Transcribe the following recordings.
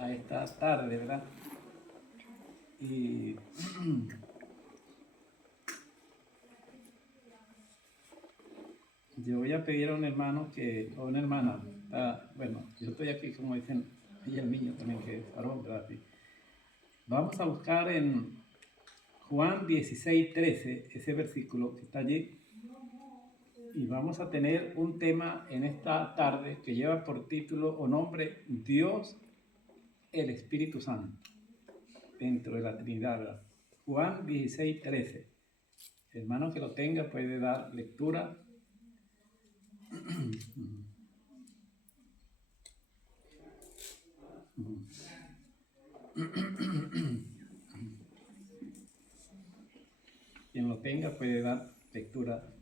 a esta tarde, ¿verdad? Y yo voy a pedir a un hermano o una hermana, bueno, yo estoy aquí como dicen, y el niño también que es varón, ¿verdad? Vamos a buscar en Juan 16:13, ese versículo que está allí, y vamos a tener un tema en esta tarde que lleva por título o nombre Dios el Espíritu Santo, dentro de la Trinidad, ¿verdad? Juan 16:13. El hermano que lo tenga puede dar lectura. Quien lo tenga puede dar lectura.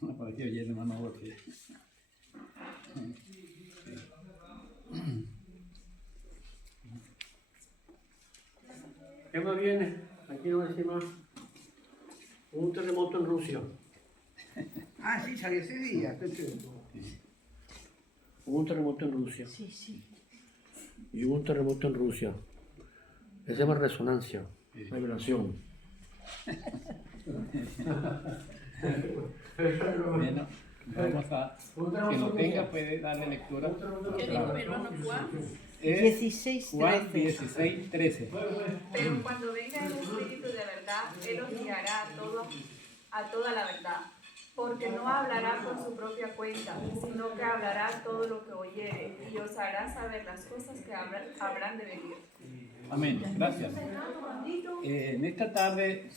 Por aquí oye el hermano Jorge. ¿Qué más viene? Aquí no encima. Un terremoto en Rusia. Ah, sí, salió ese día, perfecto. Hubo un terremoto en Rusia. Sí, sí. Y hubo un terremoto en Rusia. Se llama resonancia, vibración. Bueno, vamos a. Quien lo tenga puede darle lectura. ¿Qué dijo mi hermano Juan? Es 16, Juan 13. 16:13. Pero cuando venga el Espíritu de verdad, Él os guiará a toda la verdad, porque no hablará por su propia cuenta, sino que hablará todo lo que oyere, y os hará saber las cosas que habrán de venir. Amén. Gracias. En esta tarde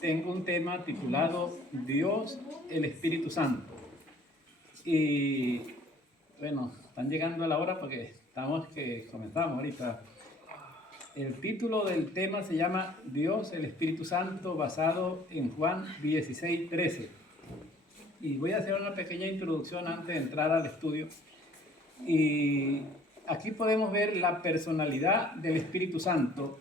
tengo un tema titulado Dios el Espíritu Santo. Y bueno, están llegando a la hora porque comenzamos ahorita. El título del tema se llama Dios el Espíritu Santo, basado en Juan 16:13. Y voy a hacer una pequeña introducción antes de entrar al estudio. Y aquí podemos ver la personalidad del Espíritu Santo,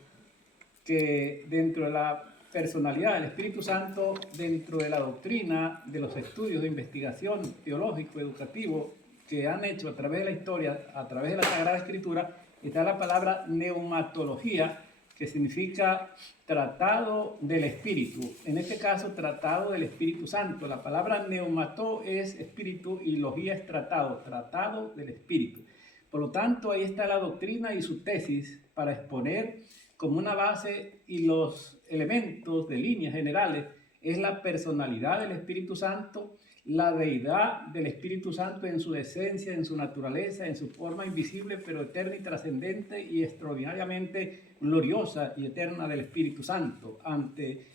que dentro de la personalidad del Espíritu Santo, dentro de la doctrina, de los estudios de investigación teológico, educativo, que han hecho a través de la historia, a través de la Sagrada Escritura, está la palabra neumatología, que significa tratado del Espíritu. En este caso, tratado del Espíritu Santo. La palabra neumató es espíritu y logía es tratado del Espíritu. Por lo tanto, ahí está la doctrina y su tesis para exponer como una base, y los elementos de líneas generales es la personalidad del Espíritu Santo, la deidad del Espíritu Santo en su esencia, en su naturaleza, en su forma invisible, pero eterna y trascendente y extraordinariamente gloriosa y eterna del Espíritu Santo ante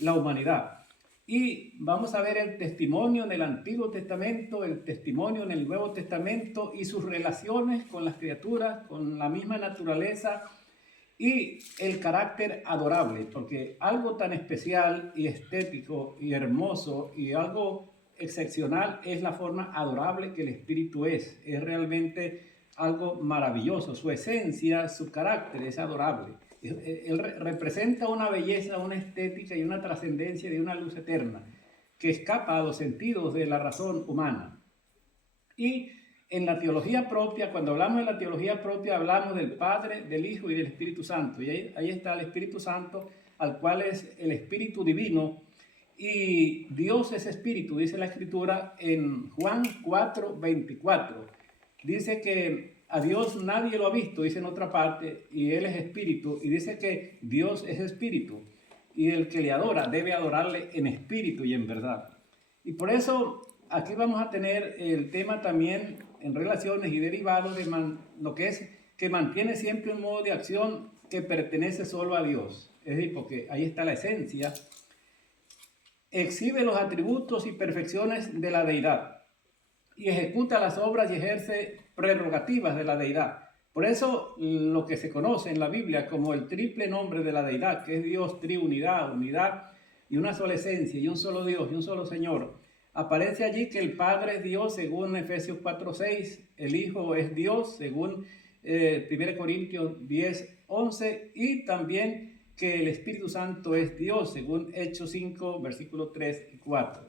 la humanidad. Y vamos a ver el testimonio en el Antiguo Testamento, el testimonio en el Nuevo Testamento y sus relaciones con las criaturas, con la misma naturaleza y el carácter adorable, porque algo tan especial y estético y hermoso y algo excepcional es la forma adorable que el Espíritu es realmente algo maravilloso. Su esencia, su carácter es adorable. Él representa una belleza, una estética y una trascendencia de una luz eterna que escapa a los sentidos de la razón humana. Y en la teología propia, cuando hablamos de la teología propia, hablamos del Padre, del Hijo y del Espíritu Santo. Y ahí está el Espíritu Santo, al cual es el Espíritu Divino. Y Dios es Espíritu, dice la Escritura en Juan 4:24. Dice que a Dios nadie lo ha visto, dice en otra parte, y Él es Espíritu. Y dice que Dios es Espíritu. Y el que le adora debe adorarle en espíritu y en verdad. Y por eso aquí vamos a tener el tema también en relaciones y derivados de lo que es que mantiene siempre un modo de acción que pertenece solo a Dios. Es decir, porque ahí está la esencia. Exhibe los atributos y perfecciones de la deidad y ejecuta las obras y ejerce prerrogativas de la deidad. Por eso lo que se conoce en la Biblia como el triple nombre de la deidad, que es Dios, triunidad, unidad y una sola esencia y un solo Dios y un solo Señor. Aparece allí que el Padre es Dios, según Efesios 4:6, el Hijo es Dios, según 1 Corintios 10:11, y también que el Espíritu Santo es Dios, según Hechos 5, versículos 3 y 4.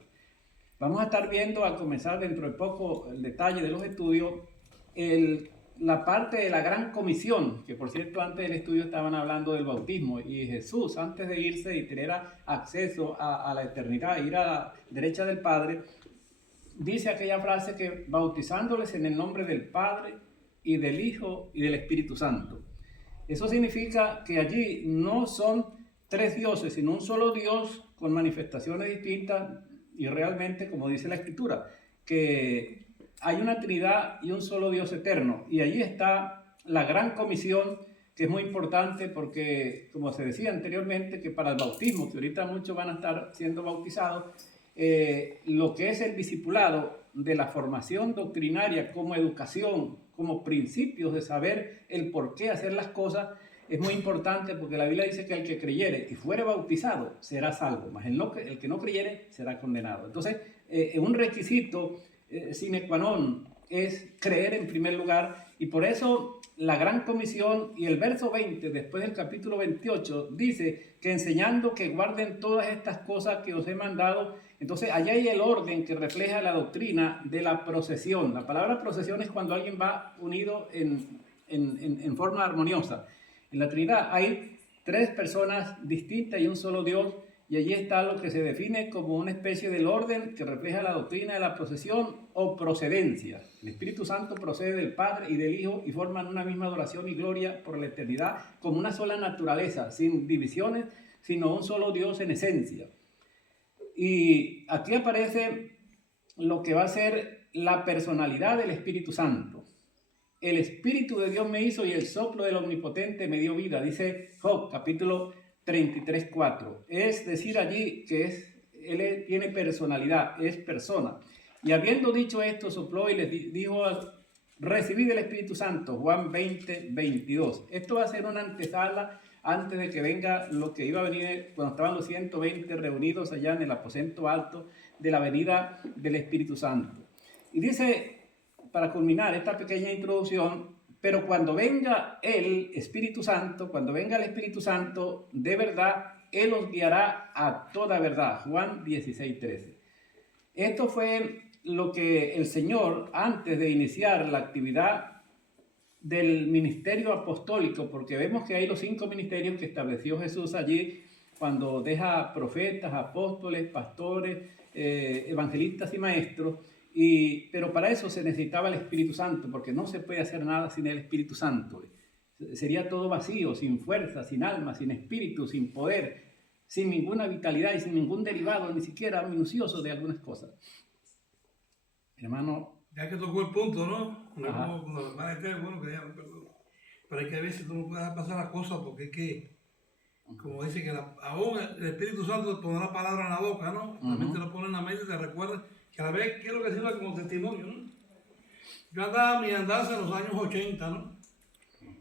Vamos a estar viendo al comenzar dentro de poco el detalle de los estudios, la parte de la gran comisión, que por cierto antes del estudio estaban hablando del bautismo, y Jesús antes de irse y tener acceso a la eternidad, ir a la derecha del Padre, dice aquella frase que bautizándoles en el nombre del Padre y del Hijo y del Espíritu Santo. Eso significa que allí no son tres dioses, sino un solo Dios con manifestaciones distintas y realmente, como dice la Escritura, que hay una Trinidad y un solo Dios eterno. Y allí está la gran comisión, que es muy importante porque, como se decía anteriormente, que para el bautismo, que ahorita muchos van a estar siendo bautizados, lo que es el discipulado de la formación doctrinaria como educación, como principios de saber el por qué hacer las cosas, es muy importante porque la Biblia dice que el que creyere y fuere bautizado será salvo, mas el que no creyere será condenado. Entonces, un requisito sine qua non es creer en primer lugar, y por eso la gran comisión y el verso 20 después del capítulo 28 dice que enseñando que guarden todas estas cosas que os he mandado. Entonces allá hay el orden que refleja la doctrina de la procesión. La palabra procesión es cuando alguien va unido en forma armoniosa. En la Trinidad hay tres personas distintas y un solo Dios, y allí está lo que se define como una especie del orden que refleja la doctrina de la procesión o procedencia. El Espíritu Santo procede del Padre y del Hijo y forman una misma adoración y gloria por la eternidad como una sola naturaleza, sin divisiones, sino un solo Dios en esencia. Y aquí aparece lo que va a ser la personalidad del Espíritu Santo. El Espíritu de Dios me hizo y el soplo del Omnipotente me dio vida, dice Job, capítulo 33:4. Es decir, allí que él tiene personalidad, es persona. Y habiendo dicho esto, sopló y les dijo, recibid el Espíritu Santo, Juan 20:22. Esto va a ser una antesala antes de que venga lo que iba a venir cuando estaban los 120 reunidos allá en el aposento alto de la venida del Espíritu Santo. Y dice, para culminar esta pequeña introducción, pero cuando venga el Espíritu Santo, cuando venga el Espíritu Santo, de verdad, Él os guiará a toda verdad. Juan 16:13. Esto fue lo que el Señor, antes de iniciar la actividad del ministerio apostólico, porque vemos que hay los 5 ministerios que estableció Jesús allí, cuando deja profetas, apóstoles, pastores, evangelistas y maestros. Pero para eso se necesitaba el Espíritu Santo, porque no se puede hacer nada sin el Espíritu Santo. Sería todo vacío, sin fuerza, sin alma, sin espíritu, sin poder, sin ninguna vitalidad y sin ningún derivado, ni siquiera minucioso de algunas cosas. Hermano. Ya que tocó el punto, ¿no? Ajá. Bueno, que ya, pero hay que ver si tú no puedes pasar las cosas, porque es que, como dice que aún el Espíritu Santo te pondrá palabra en la boca, ¿no? También te lo pone en la mente y te recuerda que a la vez quiero que sirva como testimonio, ¿no? Yo andaba mi andanza en los años 80, ¿no?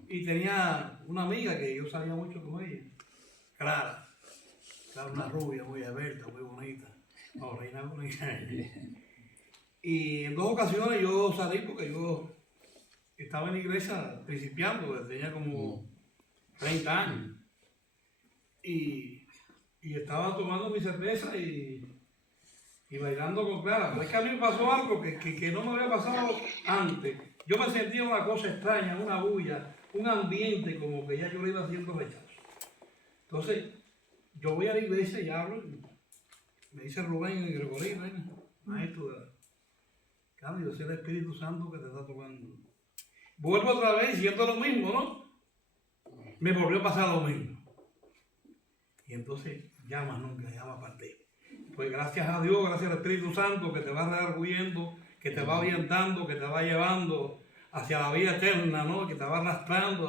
Y tenía una amiga que yo salía mucho con ella, Clara, una rubia, muy abierta, muy bonita, no, reina bonita. Y en 2 ocasiones yo salí porque yo estaba en la iglesia principiando, tenía como 30 años. Y estaba tomando mi cerveza y bailando con Clara. Pero es que a mí me pasó algo que no me había pasado antes. Yo me sentía una cosa extraña, una bulla, un ambiente como que ya yo le iba haciendo rechazo. Entonces, yo voy a la iglesia y hablo. Me dice Rubén Gregorí, maestro de cambio, es el Espíritu Santo que te está tocando. Vuelvo otra vez y siento lo mismo, ¿no? Me volvió a pasar lo mismo. Y entonces, ya más nunca, ya me aparté. Pues gracias a Dios, gracias al Espíritu Santo que te va redarguyendo, que te va orientando, que te va llevando hacia la vida eterna, ¿no? Que te va arrastrando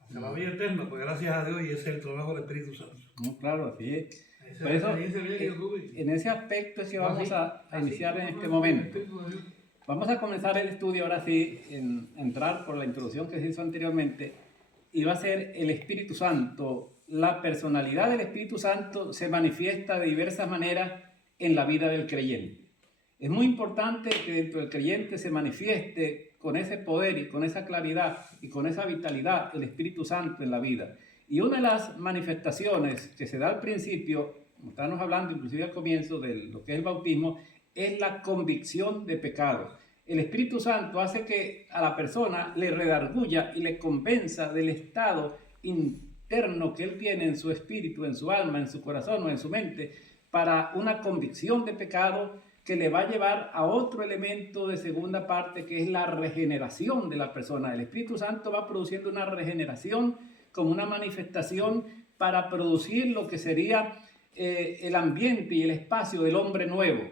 hacia la vida eterna. Pues gracias a Dios, y ese es el trabajo del Espíritu Santo. No, claro, así es. Por eso, en ese aspecto es que vamos a iniciar en este momento. Vamos a comenzar el estudio ahora sí, entrar por la introducción que se hizo anteriormente, y va a ser el Espíritu Santo. La personalidad del Espíritu Santo se manifiesta de diversas maneras en la vida del creyente. Es muy importante que dentro del creyente se manifieste con ese poder y con esa claridad y con esa vitalidad el Espíritu Santo en la vida. Y una de las manifestaciones que se da al principio como estábamos hablando inclusive al comienzo de lo que es el bautismo, es la convicción de pecado. El Espíritu Santo hace que a la persona le redarguya y le convenza del estado interno que él tiene en su espíritu, en su alma, en su corazón o en su mente, para una convicción de pecado que le va a llevar a otro elemento de segunda parte, que es la regeneración de la persona. El Espíritu Santo va produciendo una regeneración como una manifestación para producir lo que sería el ambiente y el espacio del hombre nuevo.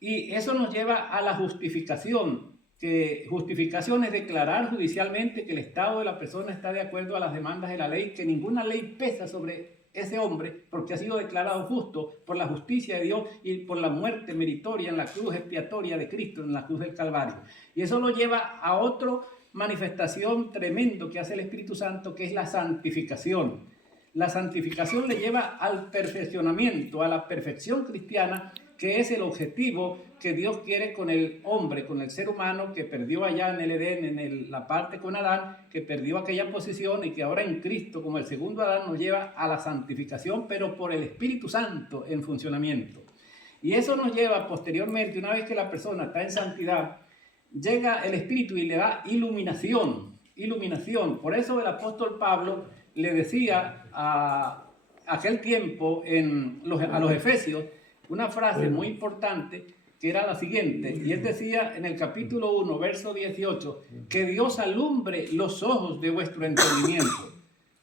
Y eso nos lleva a la justificación, que justificación es declarar judicialmente que el estado de la persona está de acuerdo a las demandas de la ley, que ninguna ley pesa sobre ese hombre porque ha sido declarado justo por la justicia de Dios y por la muerte meritoria en la cruz expiatoria de Cristo, en la cruz del Calvario. Y eso lo lleva a otra manifestación tremendo que hace el Espíritu Santo, que es la santificación. La santificación le lleva al perfeccionamiento, a la perfección cristiana, que es el objetivo que Dios quiere con el hombre, con el ser humano que perdió allá en el Edén, en la parte con Adán, que perdió aquella posición y que ahora en Cristo, como el segundo Adán, nos lleva a la santificación, pero por el Espíritu Santo en funcionamiento. Y eso nos lleva posteriormente, una vez que la persona está en santidad, llega el Espíritu y le da iluminación. Por eso el apóstol Pablo le decía a aquel tiempo a los Efesios una frase muy importante que era la siguiente, y él decía en el capítulo 1, verso 18, que Dios alumbre los ojos de vuestro entendimiento.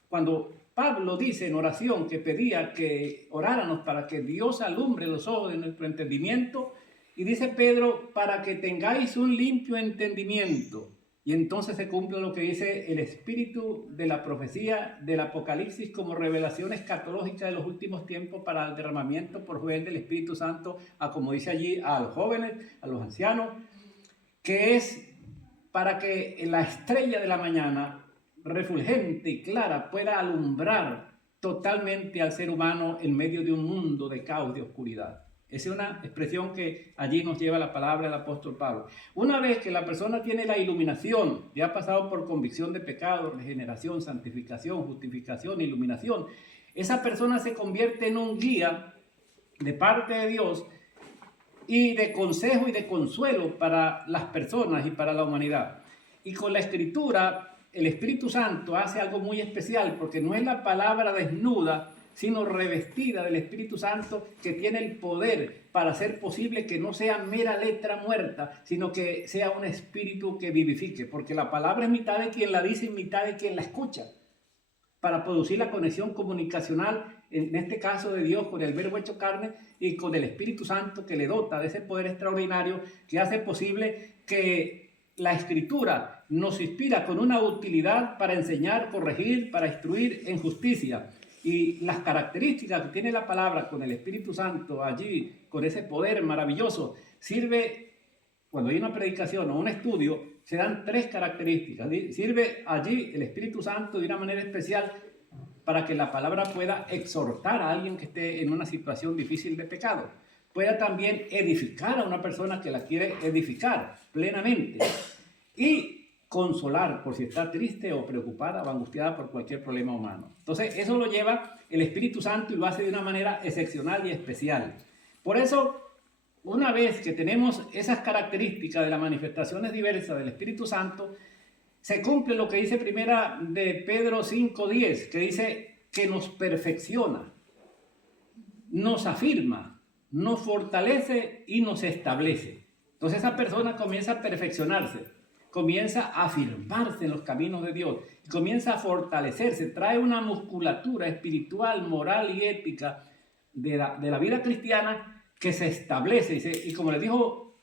Cuando Pablo dice en oración que pedía que oráramos para que Dios alumbre los ojos de nuestro entendimiento, y dice Pedro, para que tengáis un limpio entendimiento. Y entonces se cumple lo que dice el espíritu de la profecía del Apocalipsis como revelación escatológica de los últimos tiempos para el derramamiento por Joel del Espíritu Santo, como dice allí, a los jóvenes, a los ancianos, que es para que la estrella de la mañana, refulgente y clara, pueda alumbrar totalmente al ser humano en medio de un mundo de caos, de oscuridad. Esa es una expresión que allí nos lleva la palabra del apóstol Pablo. Una vez que la persona tiene la iluminación, ya ha pasado por convicción de pecado, regeneración, santificación, justificación, iluminación, esa persona se convierte en un guía de parte de Dios y de consejo y de consuelo para las personas y para la humanidad. Y con la Escritura, el Espíritu Santo hace algo muy especial, porque no es la palabra desnuda, sino revestida del Espíritu Santo, que tiene el poder para hacer posible que no sea mera letra muerta, sino que sea un espíritu que vivifique, porque la palabra es mitad de quien la dice y mitad de quien la escucha, para producir la conexión comunicacional, en este caso de Dios con el Verbo hecho carne y con el Espíritu Santo, que le dota de ese poder extraordinario que hace posible que la Escritura nos inspira con una utilidad para enseñar, corregir, para instruir en justicia. Y las características que tiene la palabra con el Espíritu Santo allí, con ese poder maravilloso, sirve, cuando hay una predicación o un estudio, se dan tres características. Sirve allí el Espíritu Santo de una manera especial para que la palabra pueda exhortar a alguien que esté en una situación difícil de pecado. Pueda también edificar a una persona que la quiere edificar plenamente. Y consolar por si está triste o preocupada o angustiada por cualquier problema humano. Entonces, eso lo lleva el Espíritu Santo y lo hace de una manera excepcional y especial. Por eso, una vez que tenemos esas características de las manifestaciones diversas del Espíritu Santo, se cumple lo que dice primera de Pedro 5:10, que dice que nos perfecciona, nos afirma, nos fortalece y nos establece. Entonces, esa persona comienza a perfeccionarse, comienza a afirmarse en los caminos de Dios, comienza a fortalecerse, trae una musculatura espiritual, moral y ética de la vida cristiana que se establece. Y como le dijo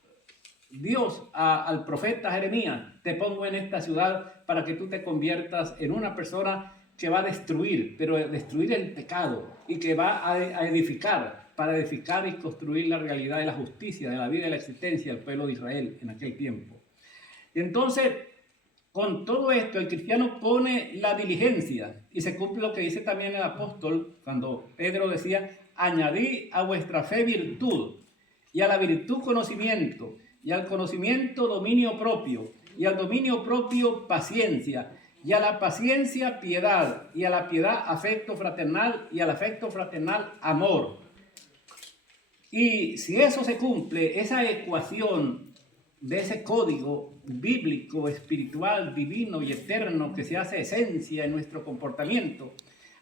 Dios al profeta Jeremías, te pongo en esta ciudad para que tú te conviertas en una persona que va a destruir, pero destruir el pecado, y que va a edificar, para edificar y construir la realidad de la justicia, de la vida y la existencia del pueblo de Israel en aquel tiempo. Y entonces, con todo esto, el cristiano pone la diligencia y se cumple lo que dice también el apóstol cuando Pedro decía, añadid a vuestra fe virtud, y a la virtud conocimiento, y al conocimiento dominio propio, y al dominio propio paciencia, y a la paciencia piedad, y a la piedad afecto fraternal, y al afecto fraternal amor. Y si eso se cumple, esa ecuación de ese código bíblico, espiritual, divino y eterno que se hace esencia en nuestro comportamiento,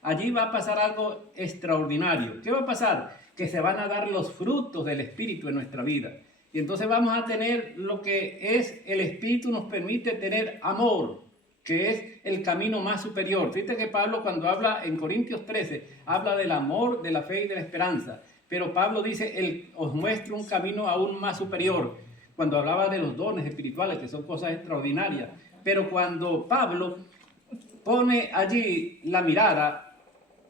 allí va a pasar algo extraordinario. ¿Qué va a pasar? Que se van a dar los frutos del Espíritu en nuestra vida. Y entonces vamos a tener lo que es el Espíritu nos permite tener amor, que es el camino más superior. Fíjate que Pablo cuando habla en Corintios 13, habla del amor, de la fe y de la esperanza. Pero Pablo dice, os muestro un camino aún más superior, cuando hablaba de los dones espirituales, que son cosas extraordinarias. Pero cuando Pablo pone allí la mirada,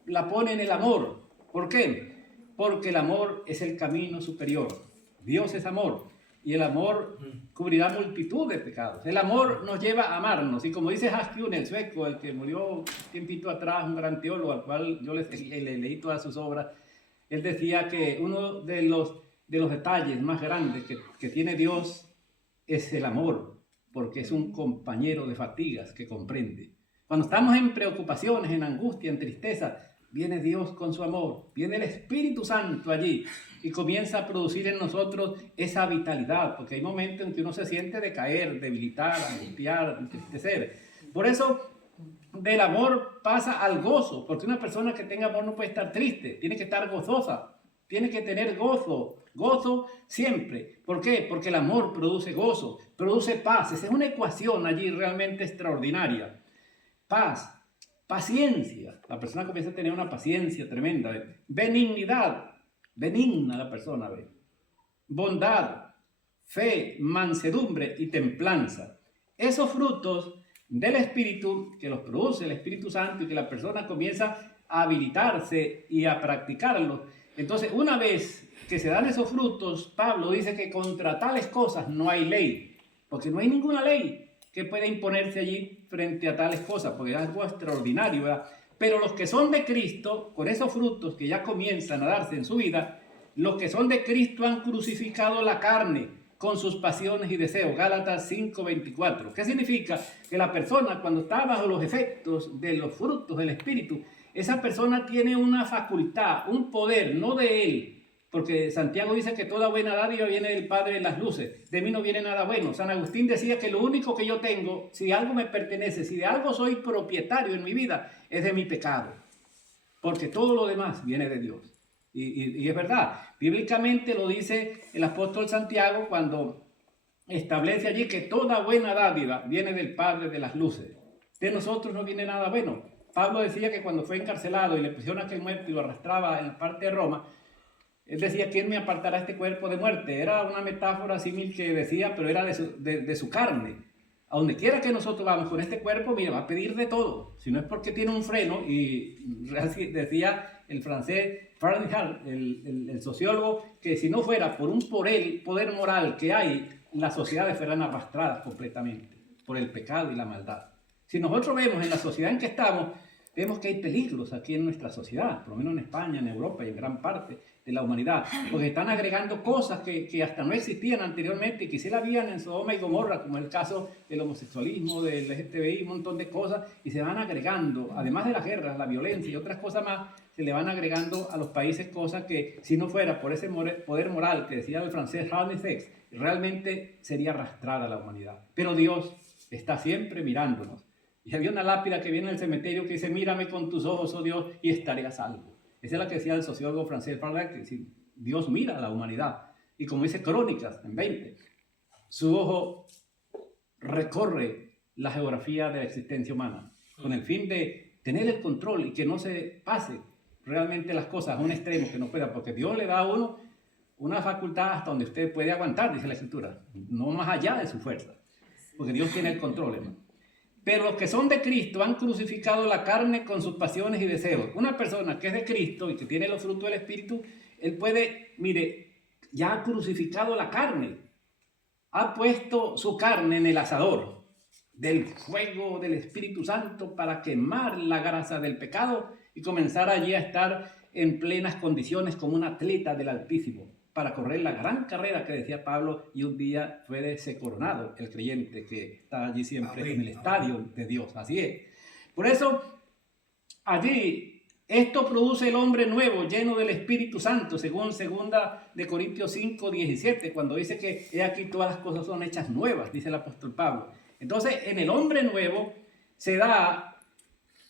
la pone en el amor. ¿Por qué? Porque el amor es el camino superior. Dios es amor y el amor cubrirá multitud de pecados. El amor nos lleva a amarnos y como dice Haskell, el sueco, el que murió un tiempito atrás, un gran teólogo al cual yo le leí todas sus obras, él decía que uno de los detalles más grandes que tiene Dios es el amor, porque es un compañero de fatigas que comprende. Cuando estamos en preocupaciones, en angustia, en tristeza, viene Dios con su amor, viene el Espíritu Santo allí y comienza a producir en nosotros esa vitalidad, porque hay momentos en que uno se siente decaer, debilitar, angustiar, entristecer. Por eso del amor pasa al gozo, porque una persona que tenga amor no puede estar triste, tiene que estar gozosa, tiene que tener gozo siempre. ¿Por qué? Porque el amor produce gozo, produce paz. Esa es una ecuación allí realmente extraordinaria. Paz. Paciencia, la persona comienza a tener una paciencia tremenda. Benignidad, benigna la persona. Bondad, fe, mansedumbre y templanza. Esos frutos del Espíritu, que los produce el Espíritu Santo y que la persona comienza a habilitarse y a practicarlos. Entonces, una vez que se dan esos frutos, Pablo dice que contra tales cosas no hay ley, porque no hay ninguna ley que pueda imponerse allí frente a tales cosas, porque es algo extraordinario, ¿verdad? Pero los que son de Cristo, con esos frutos que ya comienzan a darse en su vida, los que son de Cristo han crucificado la carne con sus pasiones y deseos. Gálatas 5:24. ¿Qué significa? Que la persona cuando está bajo los efectos de los frutos del Espíritu, esa persona tiene una facultad, un poder, no de él, porque Santiago dice que toda buena dádiva viene del Padre de las luces. De mí no viene nada bueno. San Agustín decía que lo único que yo tengo, si algo me pertenece, si de algo soy propietario en mi vida, es de mi pecado. Porque todo lo demás viene de Dios. Y es verdad. Bíblicamente lo dice el apóstol Santiago cuando establece allí que toda buena dádiva viene del Padre de las luces. De nosotros no viene nada bueno. Pablo decía que cuando fue encarcelado y le pusieron a aquel muerto y lo arrastraba en la parte de Roma, él decía, ¿quién me apartará este cuerpo de muerte? Era una metáfora símil que decía, pero era de su carne. A donde quiera que nosotros vamos con este cuerpo, mira, va a pedir de todo. Si no es porque tiene un freno, y decía el francés Fahrenheit, el sociólogo, que si no fuera por el poder moral que hay, las sociedades fueran arrastradas completamente por el pecado y la maldad. Si nosotros vemos en la sociedad en que estamos, vemos que hay peligros aquí en nuestra sociedad, por lo menos en España, en Europa y en gran parte de la humanidad, porque están agregando cosas que hasta no existían anteriormente y que sí la habían en Sodoma y Gomorra, como el caso del homosexualismo, del LGTBI, un montón de cosas, y se van agregando, además de las guerras, la violencia y otras cosas más, se le van agregando a los países cosas que si no fuera por ese poder moral que decía el francés Harney Sex, realmente sería arrastrada la humanidad. Pero Dios está siempre mirándonos. Y había una lápida que viene en el cementerio que dice, mírame con tus ojos, oh Dios, y estaré a salvo. Esa es la que decía el sociólogo francés Fahrenheit, que dice, Dios mira a la humanidad. Y como dice Crónicas, en 20, su ojo recorre la geografía de la existencia humana, con el fin de tener el control y que no se pase realmente las cosas a un extremo que no pueda, porque Dios le da a uno una facultad hasta donde usted puede aguantar, dice la Escritura, no más allá de su fuerza, porque Dios tiene el control, hermano. Pero los que son de Cristo han crucificado la carne con sus pasiones y deseos. Una persona que es de Cristo y que tiene los frutos del Espíritu, él puede, mire, ya ha crucificado la carne. Ha puesto su carne en el asador del fuego del Espíritu Santo para quemar la grasa del pecado y comenzar allí a estar en plenas condiciones como un atleta del Altísimo, para correr la gran carrera que decía Pablo, y un día fue coronado el creyente que está allí siempre en el estadio de Dios. Así es. Por eso, allí Esto produce el hombre nuevo, lleno del Espíritu Santo, según 2 de Corintios 5, 17, cuando dice que he aquí todas las cosas son hechas nuevas, dice el apóstol Pablo. Entonces, en el hombre nuevo se da,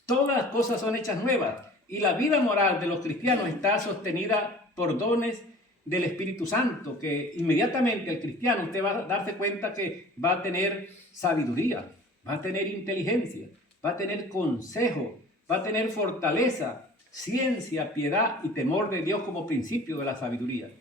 todas las cosas son hechas nuevas, y la vida moral de los cristianos está sostenida por dones del Espíritu Santo, que inmediatamente el cristiano, usted va a darse cuenta que va a tener sabiduría, va a tener inteligencia, va a tener consejo, va a tener fortaleza, ciencia, piedad y temor de Dios como principio de la sabiduría.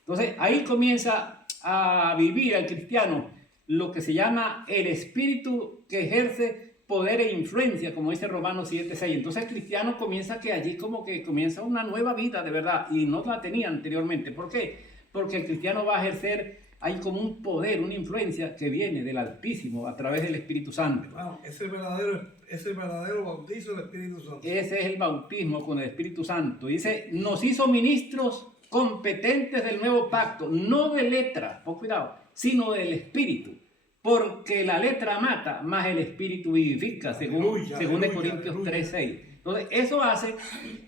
Entonces ahí comienza a vivir el cristiano lo que se llama el espíritu que ejerce poder e influencia, como dice Romanos 7:6. Entonces el cristiano comienza que allí como que comienza una nueva vida de verdad y no la tenía anteriormente. ¿Por qué? Porque el cristiano va a ejercer, hay como un poder, una influencia que viene del Altísimo a través del Espíritu Santo. Wow, ese verdadero bautizo del Espíritu Santo. Ese es el bautismo con el Espíritu Santo. Dice, nos hizo ministros competentes del nuevo pacto, no de letra, pon cuidado, sino del Espíritu. Porque la letra mata, más el Espíritu vivifica, según de Corintios 3:6. Entonces, eso hace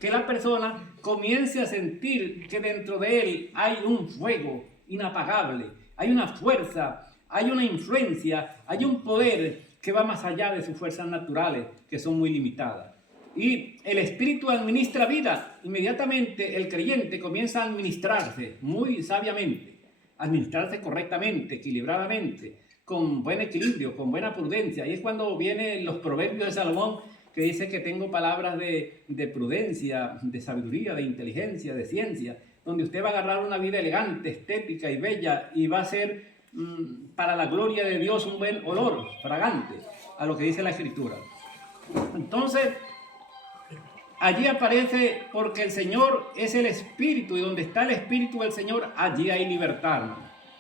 que la persona comience a sentir que dentro de él hay un fuego inapagable, hay una fuerza, hay una influencia, hay un poder que va más allá de sus fuerzas naturales, que son muy limitadas. Y el Espíritu administra vida. Inmediatamente el creyente comienza a administrarse muy sabiamente, administrarse correctamente, equilibradamente, con buen equilibrio, con buena prudencia. Y es cuando vienen los proverbios de Salomón, que dice que tengo palabras de prudencia, de sabiduría, de inteligencia, de ciencia, donde usted va a agarrar una vida elegante, estética y bella, y va a ser para la gloria de Dios un buen olor fragante, a lo que dice la Escritura. Entonces, allí aparece, porque el Señor es el Espíritu, y donde está el Espíritu del Señor, allí hay libertad,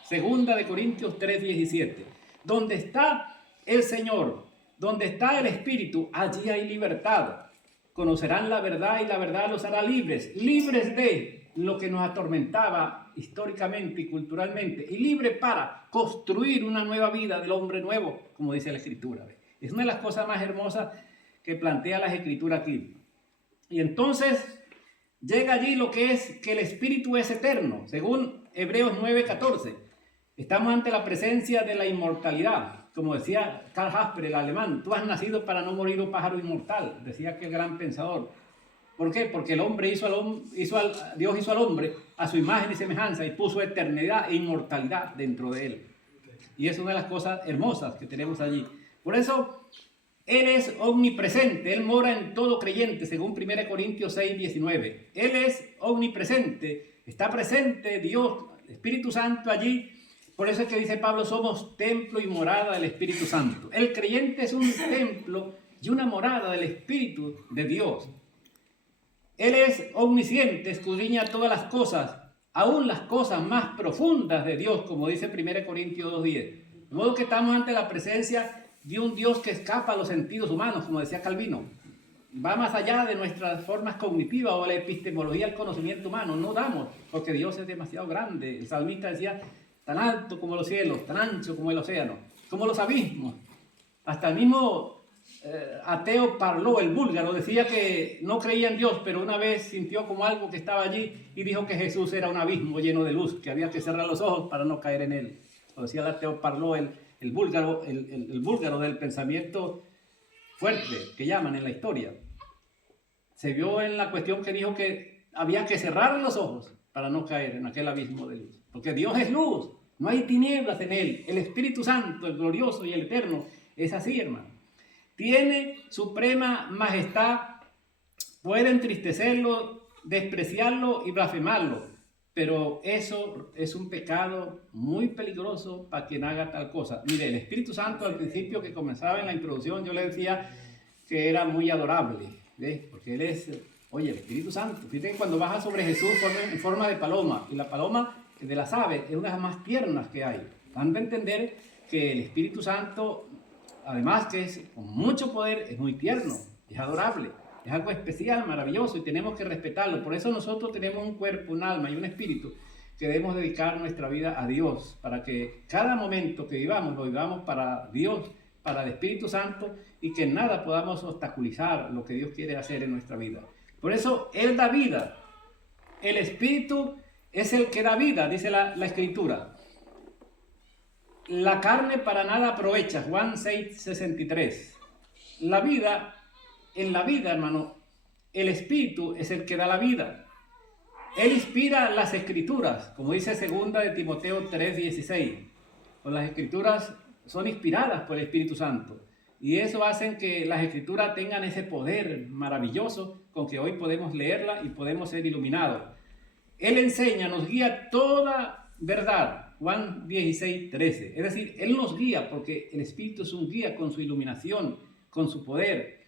hermano. 2 de Corintios 3:17. Donde está el Señor, donde está el Espíritu, allí hay libertad. Conocerán la verdad y la verdad los hará libres, libres de lo que nos atormentaba históricamente y culturalmente, y libre para construir una nueva vida del hombre nuevo, como dice la Escritura. Es una de las cosas más hermosas que plantea la Escritura aquí. Y entonces llega allí lo que es que el Espíritu es eterno, según Hebreos 9:14. Estamos ante la presencia de la inmortalidad. Como decía Karl Jasper, el alemán, tú has nacido para no morir, oh pájaro inmortal, decía aquel gran pensador. ¿Por qué? Porque el hombre Dios hizo al hombre a su imagen y semejanza y puso eternidad e inmortalidad dentro de él. Y es una de las cosas hermosas que tenemos allí. Por eso, Él es omnipresente, Él mora en todo creyente, según 1 Corintios 6:19. Él es omnipresente, está presente Dios, Espíritu Santo allí. Por eso es que dice Pablo, somos templo y morada del Espíritu Santo. El creyente es un templo y una morada del Espíritu de Dios. Él es omnisciente, escudriña todas las cosas, aún las cosas más profundas de Dios, como dice 1 Corintios 2:10. De modo que estamos ante la presencia de un Dios que escapa a los sentidos humanos, como decía Calvino. Va más allá de nuestras formas cognitivas o la epistemología del conocimiento humano. No damos, porque Dios es demasiado grande. El salmista decía, tan alto como los cielos, tan ancho como el océano, como los abismos. Hasta el mismo ateo Parló, el búlgaro, decía que no creía en Dios, pero una vez sintió como algo que estaba allí y dijo que Jesús era un abismo lleno de luz, que había que cerrar los ojos para no caer en él. Lo decía el ateo Parló, el búlgaro del pensamiento fuerte, que llaman en la historia. Se vio en la cuestión que dijo que había que cerrar los ojos para no caer en aquel abismo de luz. Porque Dios es luz, no hay tinieblas en él. El Espíritu Santo, el glorioso y el eterno, es así, hermano. Tiene suprema majestad, puede entristecerlo, despreciarlo y blasfemarlo. Pero eso es un pecado muy peligroso para quien haga tal cosa. Mire, el Espíritu Santo al principio que comenzaba en la introducción, yo le decía que era muy adorable, ¿ves? Porque él es, oye, el Espíritu Santo. Fíjense, cuando baja sobre Jesús en forma de paloma, y la paloma de las aves es una de las más tiernas que hay. Van a entender que el Espíritu Santo, además que es con mucho poder, es muy tierno, es adorable. Es algo especial, maravilloso, y tenemos que respetarlo. Por eso nosotros tenemos un cuerpo, un alma y un espíritu que debemos dedicar nuestra vida a Dios, para que cada momento que vivamos, lo vivamos para Dios, para el Espíritu Santo, y que en nada podamos obstaculizar lo que Dios quiere hacer en nuestra vida. Por eso Él da vida. El Espíritu es el que da vida, dice la Escritura. La carne para nada aprovecha, Juan 6:63. La vida, en la vida, hermano, el Espíritu es el que da la vida. Él inspira las Escrituras, como dice 2 de Timoteo 3:16. Pues las Escrituras son inspiradas por el Espíritu Santo. Y eso hace que las Escrituras tengan ese poder maravilloso con que hoy podemos leerla y podemos ser iluminados. Él enseña, nos guía toda verdad. Juan 16:13. Es decir, Él nos guía porque el Espíritu es un guía con su iluminación, con su poder.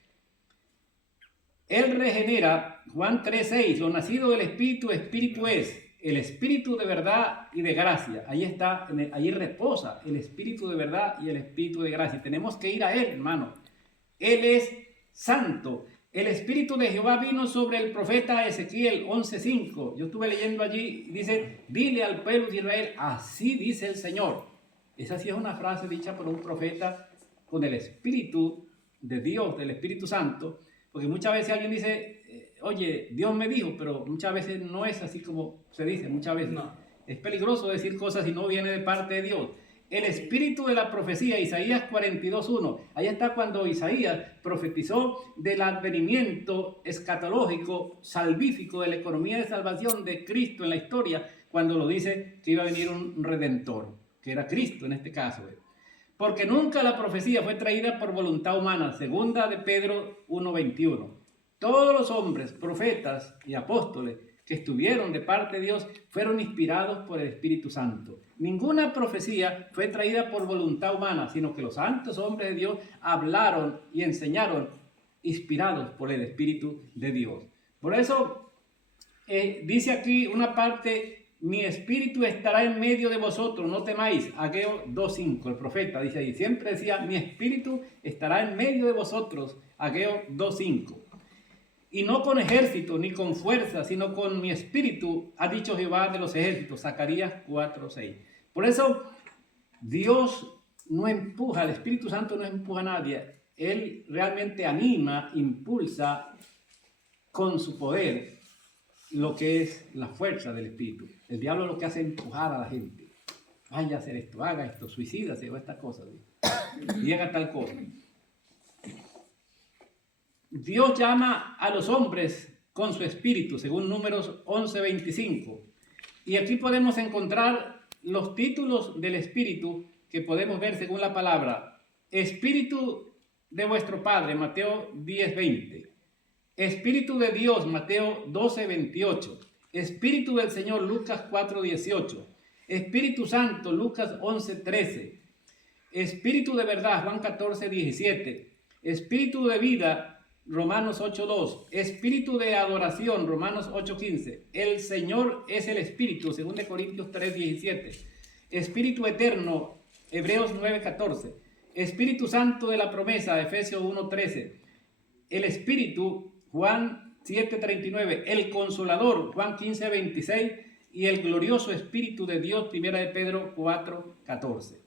Él regenera, Juan 3:6, lo nacido del Espíritu, Espíritu es. El Espíritu de verdad y de gracia. Ahí está, ahí reposa el Espíritu de verdad y el Espíritu de gracia. Tenemos que ir a Él, hermano. Él es santo. El Espíritu de Jehová vino sobre el profeta Ezequiel 11:5. Yo estuve leyendo allí y dice, dile al pueblo de Israel, así dice el Señor. Esa sí es una frase dicha por un profeta con el Espíritu de Dios, del Espíritu Santo. Porque muchas veces alguien dice, oye, Dios me dijo, pero muchas veces no es así como se dice, muchas veces no. Es peligroso decir cosas si no viene de parte de Dios. El espíritu de la profecía, Isaías 42:1. Ahí está cuando Isaías profetizó del advenimiento escatológico, salvífico, de la economía de salvación de Cristo en la historia, cuando lo dice que iba a venir un redentor, que era Cristo en este caso. Porque nunca la profecía fue traída por voluntad humana, 2 de Pedro 1:21. Todos los hombres, profetas y apóstoles que estuvieron de parte de Dios fueron inspirados por el Espíritu Santo. Ninguna profecía fue traída por voluntad humana, sino que los santos hombres de Dios hablaron y enseñaron inspirados por el Espíritu de Dios. Por eso dice aquí una parte, mi espíritu estará en medio de vosotros, no temáis. Ageo 2:5, el profeta dice ahí, siempre decía, mi espíritu estará en medio de vosotros. Ageo 2:5. Y no con ejército ni con fuerza, sino con mi espíritu, ha dicho Jehová de los ejércitos. Zacarías 4:6. Por eso Dios no empuja, el Espíritu Santo no empuja a nadie. Él realmente anima, impulsa con su poder lo que es la fuerza del Espíritu. El diablo lo que hace es empujar a la gente. Vaya a hacer esto, haga esto, suicídase o estas cosas. Y haga tal cosa. Dios llama a los hombres con su espíritu, según Números 11:25. Y aquí podemos encontrar los títulos del espíritu que podemos ver según la palabra. Espíritu de vuestro Padre, Mateo 10:20. Espíritu de Dios, Mateo 12:28. Espíritu del Señor, Lucas 4:18. Espíritu Santo, Lucas 11:13. Espíritu de verdad, Juan 14:17. Espíritu de vida, Romanos 8:2. Espíritu de adoración, Romanos 8:15. El Señor es el Espíritu, 2 Corintios 3:17. Espíritu eterno, Hebreos 9:14. Espíritu Santo de la promesa, Efesios 1:13. El Espíritu, Juan 7:39. El Consolador, Juan 15:26. Y el glorioso Espíritu de Dios, 1 de Pedro 4:14.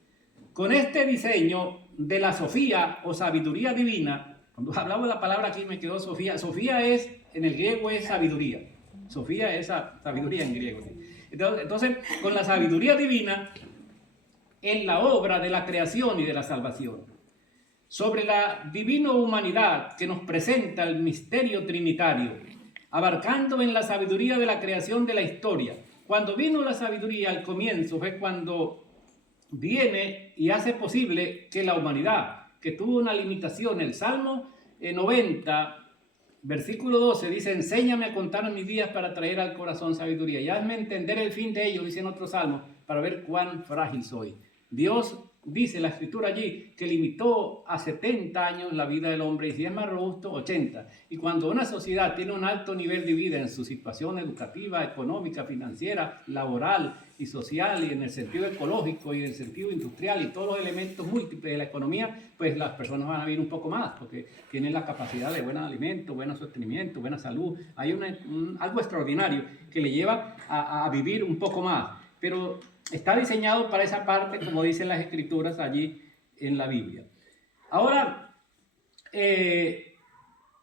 Con este diseño de la Sofía o sabiduría divina, cuando hablamos de la palabra aquí me quedó Sofía. Sofía es, en el griego es sabiduría. Sofía es sabiduría en griego. ¿Sí? Entonces, con la sabiduría divina, en la obra de la creación y de la salvación, sobre la divina humanidad que nos presenta el misterio trinitario, abarcando en la sabiduría de la creación de la historia. Cuando vino la sabiduría al comienzo fue cuando viene y hace posible que la humanidad, que tuvo una limitación, el Salmo 90, versículo 12, dice, enséñame a contar mis días para traer al corazón sabiduría, y hazme entender el fin de ellos, dice en otro salmo, para ver cuán frágil soy. Dios dice la escritura allí que limitó a 70 años la vida del hombre, y si es más robusto, 80. Y cuando una sociedad tiene un alto nivel de vida en su situación educativa, económica, financiera, laboral y social, y en el sentido ecológico y en el sentido industrial y todos los elementos múltiples de la economía, pues las personas van a vivir un poco más porque tienen la capacidad de buen alimento, buen sostenimiento, buena salud. Hay algo extraordinario que le lleva a vivir un poco más. Pero está diseñado para esa parte, como dicen las escrituras allí en la Biblia. Ahora,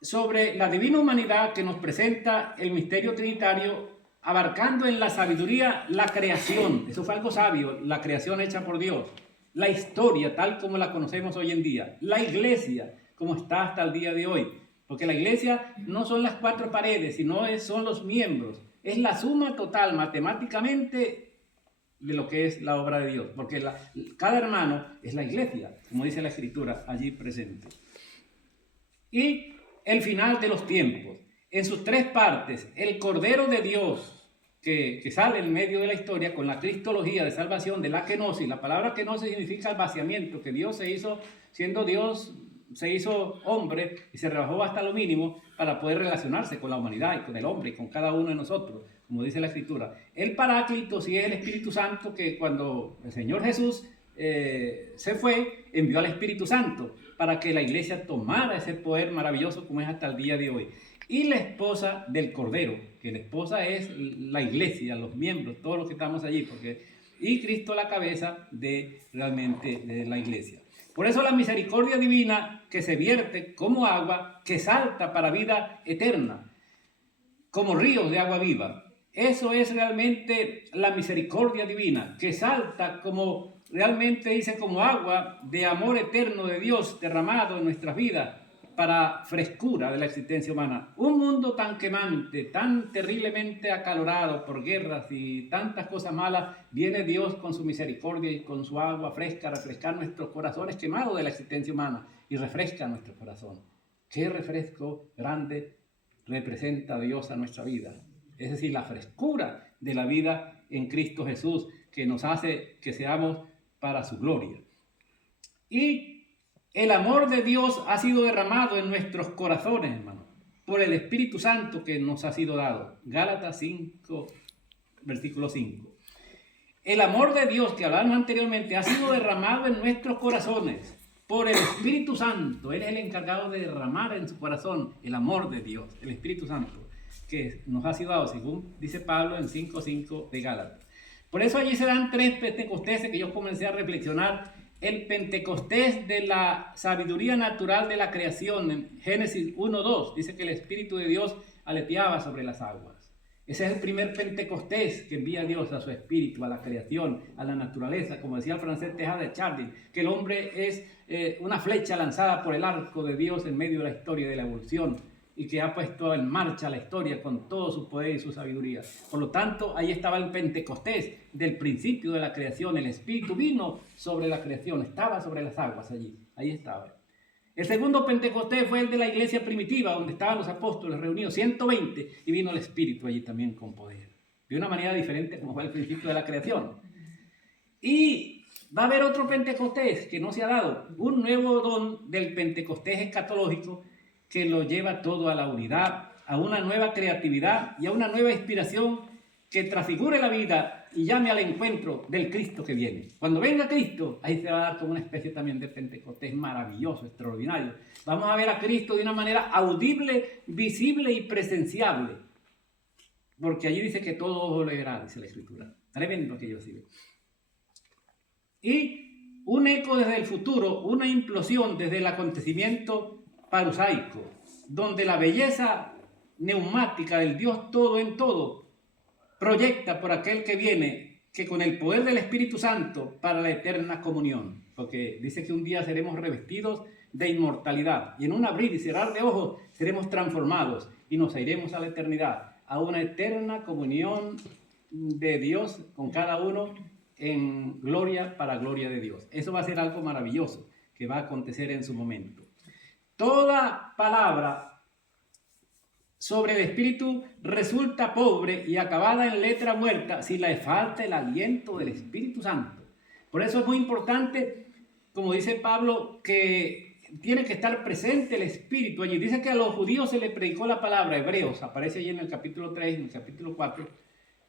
sobre la divina humanidad que nos presenta el misterio trinitario, abarcando en la sabiduría la creación. Eso fue algo sabio, la creación hecha por Dios. La historia tal como la conocemos hoy en día. La iglesia como está hasta el día de hoy. Porque la iglesia no son las cuatro paredes, sino son los miembros. Es la suma total matemáticamente de lo que es la obra de Dios. Porque cada hermano es la iglesia, como dice la Escritura allí presente. Y el final de los tiempos. En sus tres partes, el Cordero de Dios que sale en medio de la historia con la cristología de salvación de la kenosis. La palabra kenosis significa el vaciamiento, que Dios se hizo, siendo Dios, se hizo hombre y se rebajó hasta lo mínimo para poder relacionarse con la humanidad y con el hombre y con cada uno de nosotros, como dice la Escritura. El Paráclito sí es el Espíritu Santo, que cuando el Señor Jesús se fue, envió al Espíritu Santo para que la iglesia tomara ese poder maravilloso como es hasta el día de hoy. Y la esposa del Cordero, que la esposa es la iglesia, los miembros, todos los que estamos allí, y Cristo la cabeza de realmente de la iglesia. Por eso la misericordia divina que se vierte como agua, que salta para vida eterna, como ríos de agua viva. Eso es realmente la misericordia divina, que salta como realmente dice como agua de amor eterno de Dios derramado en nuestras vidas para frescura de la existencia humana. Un mundo tan quemante, tan terriblemente acalorado por guerras y tantas cosas malas, viene Dios con su misericordia y con su agua fresca a refrescar nuestros corazones quemados de la existencia humana y refresca nuestro corazón. ¿Qué refresco grande representa Dios a nuestra vida? Es decir, la frescura de la vida en Cristo Jesús, que nos hace que seamos para su gloria. Y el amor de Dios ha sido derramado en nuestros corazones, hermano, por el Espíritu Santo que nos ha sido dado. Gálatas 5, versículo 5. El amor de Dios que hablamos anteriormente ha sido derramado en nuestros corazones por el Espíritu Santo. Él es el encargado de derramar en su corazón el amor de Dios, el Espíritu Santo, que nos ha sido dado, según dice Pablo en 5:5 de Gálatas. Por eso allí se dan tres Pentecostés que yo comencé a reflexionar. El Pentecostés de la sabiduría natural de la creación, en Génesis 1:2, dice que el Espíritu de Dios aleteaba sobre las aguas. Ese es el primer Pentecostés que envía Dios a su Espíritu, a la creación, a la naturaleza, como decía el francés Teilhard de Chardin, que el hombre es una flecha lanzada por el arco de Dios en medio de la historia de la evolución, y que ha puesto en marcha la historia con todo su poder y su sabiduría. Por lo tanto, ahí estaba el Pentecostés del principio de la creación. El Espíritu vino sobre la creación, estaba sobre las aguas allí, ahí estaba. El segundo Pentecostés fue el de la iglesia primitiva, donde estaban los apóstoles reunidos, 120, y vino el Espíritu allí también con poder, de una manera diferente como fue el principio de la creación. Y va a haber otro Pentecostés que no se ha dado, un nuevo don del Pentecostés escatológico, que lo lleva todo a la unidad, a una nueva creatividad y a una nueva inspiración que transfigure la vida y llame al encuentro del Cristo que viene. Cuando venga Cristo, ahí se va a dar como una especie también de Pentecostés maravilloso, extraordinario. Vamos a ver a Cristo de una manera audible, visible y presenciable. Porque allí dice que todo ojo le verá, dice la Escritura. Tremendo aquello así. Y un eco desde el futuro, una implosión desde el acontecimiento parusaico, donde la belleza neumática del Dios todo en todo proyecta por aquel que viene, que con el poder del Espíritu Santo para la eterna comunión, porque dice que un día seremos revestidos de inmortalidad y en un abrir y cerrar de ojos seremos transformados y nos iremos a la eternidad, a una eterna comunión de Dios con cada uno en gloria para gloria de Dios. Eso va a ser algo maravilloso que va a acontecer en su momento. Toda palabra sobre el Espíritu resulta pobre y acabada en letra muerta si le falta el aliento del Espíritu Santo. Por eso es muy importante, como dice Pablo, que tiene que estar presente el Espíritu allí. Dice que a los judíos se les predicó la palabra, Hebreos, aparece allí en el capítulo 3, en el capítulo 4,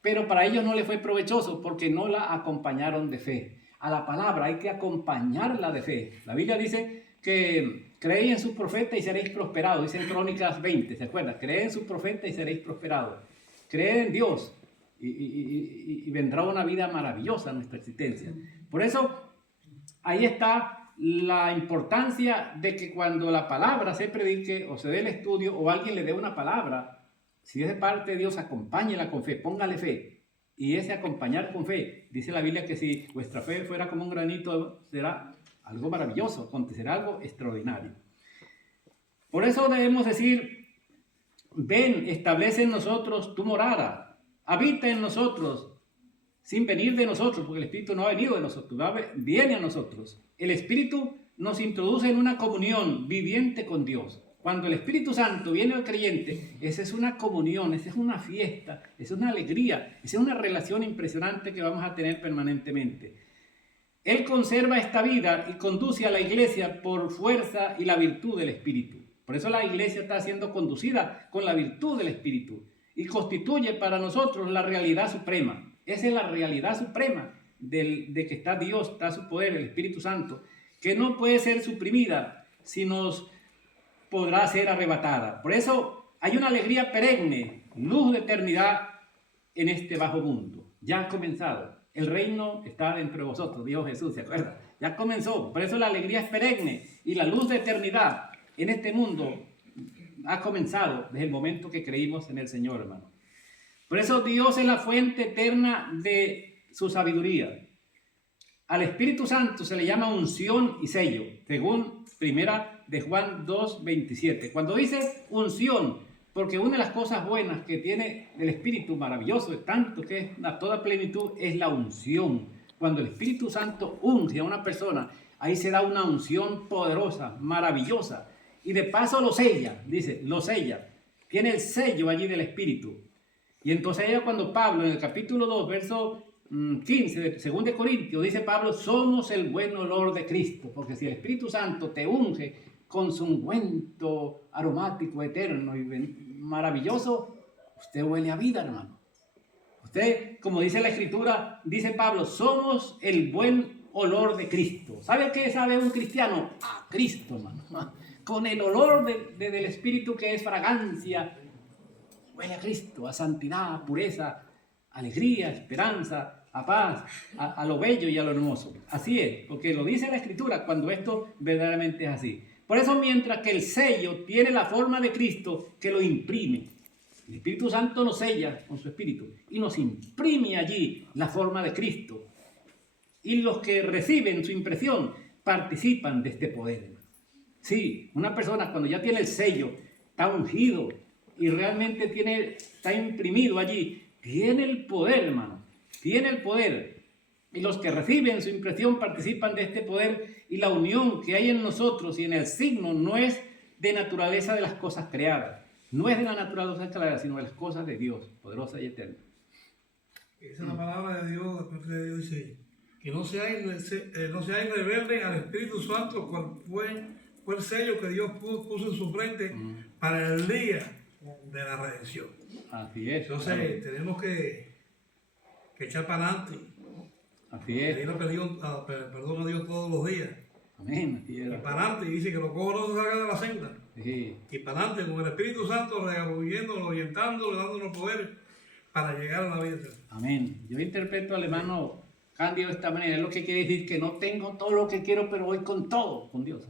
pero para ellos no les fue provechoso porque no la acompañaron de fe. A la palabra hay que acompañarla de fe. La Biblia dice que creéis en sus profetas y seréis prosperados, dice en Crónicas 20, ¿se acuerdan? Creed en sus profetas y seréis prosperados. Creed en Dios y vendrá una vida maravillosa en nuestra existencia. Por eso, ahí está la importancia de que cuando la palabra se predique o se dé el estudio o alguien le dé una palabra, si es de parte de Dios, acompáñela con fe, póngale fe. Y ese acompañar con fe, dice la Biblia que si vuestra fe fuera como un granito, será algo maravilloso, acontecerá algo extraordinario. Por eso debemos decir, ven, establece en nosotros tu morada, habita en nosotros, sin venir de nosotros, porque el Espíritu no ha venido de nosotros, viene a nosotros. El Espíritu nos introduce en una comunión viviente con Dios. Cuando el Espíritu Santo viene al creyente, esa es una comunión, esa es una fiesta, esa es una alegría, esa es una relación impresionante que vamos a tener permanentemente. Él conserva esta vida y conduce a la iglesia por fuerza y la virtud del Espíritu. Por eso la iglesia está siendo conducida con la virtud del Espíritu y constituye para nosotros la realidad suprema. Esa es la realidad suprema de que está Dios, está su poder, el Espíritu Santo, que no puede ser suprimida, sino podrá ser arrebatada. Por eso hay una alegría perenne, luz de eternidad en este bajo mundo. Ya ha comenzado. El reino está dentro de vosotros, dijo Jesús, ¿se acuerdan? Ya comenzó. Por eso la alegría es perenne y la luz de eternidad en este mundo ha comenzado desde el momento que creímos en el Señor, hermano. Por eso Dios es la fuente eterna de su sabiduría. Al Espíritu Santo se le llama unción y sello, según primera de Juan 2:27. Cuando dice unción, porque una de las cosas buenas que tiene el Espíritu maravilloso, tanto que es a toda plenitud, es la unción. Cuando el Espíritu Santo unge a una persona, ahí se da una unción poderosa, maravillosa. Y de paso lo sella, dice, lo sella. Tiene el sello allí del Espíritu. Y entonces ya cuando Pablo, en el capítulo 2, verso 15 de 2 de Corintios, dice Pablo, somos el buen olor de Cristo. Porque si el Espíritu Santo te unge con su ungüento aromático, eterno y maravilloso, usted huele a vida, hermano. Usted, como dice la Escritura, dice Pablo, somos el buen olor de Cristo. ¿Sabe qué sabe un cristiano? A Cristo, hermano. Con el olor del Espíritu, que es fragancia, huele a Cristo, a santidad, a pureza, alegría, esperanza, a paz, a lo bello y a lo hermoso. Así es, porque lo dice la Escritura cuando esto verdaderamente es así. Por eso, mientras que el sello tiene la forma de Cristo, que lo imprime, el Espíritu Santo nos sella con su Espíritu y nos imprime allí la forma de Cristo. Y los que reciben su impresión participan de este poder. Sí, una persona cuando ya tiene el sello, está ungido y realmente está imprimido allí, tiene el poder, hermano, tiene el poder. Y los que reciben su impresión participan de este poder, y la unión que hay en nosotros y en el signo no es de naturaleza de las cosas creadas, no es de la naturaleza creada, sino de las cosas de Dios, poderosa y eterna. Esa es la palabra de Dios, de parte de Dios, dice que no seáis rebeldes al Espíritu Santo, cual fue el sello que Dios puso en su frente para el día de la redención. Así es. Entonces tenemos que echar para adelante. Así es. Pedir perdón a Dios todos los días. Amén. Así es. Y para adelante, dice que los cojos no se salgan de la senda. Sí. Y para adelante, con el Espíritu Santo, redarguyéndolo, orientándolo, dándonos poder para llegar a la vida eterna. Amén. Yo interpreto al hermano Cándido de esta manera. Es lo que quiere decir que no tengo todo lo que quiero, pero voy con todo, con Dios.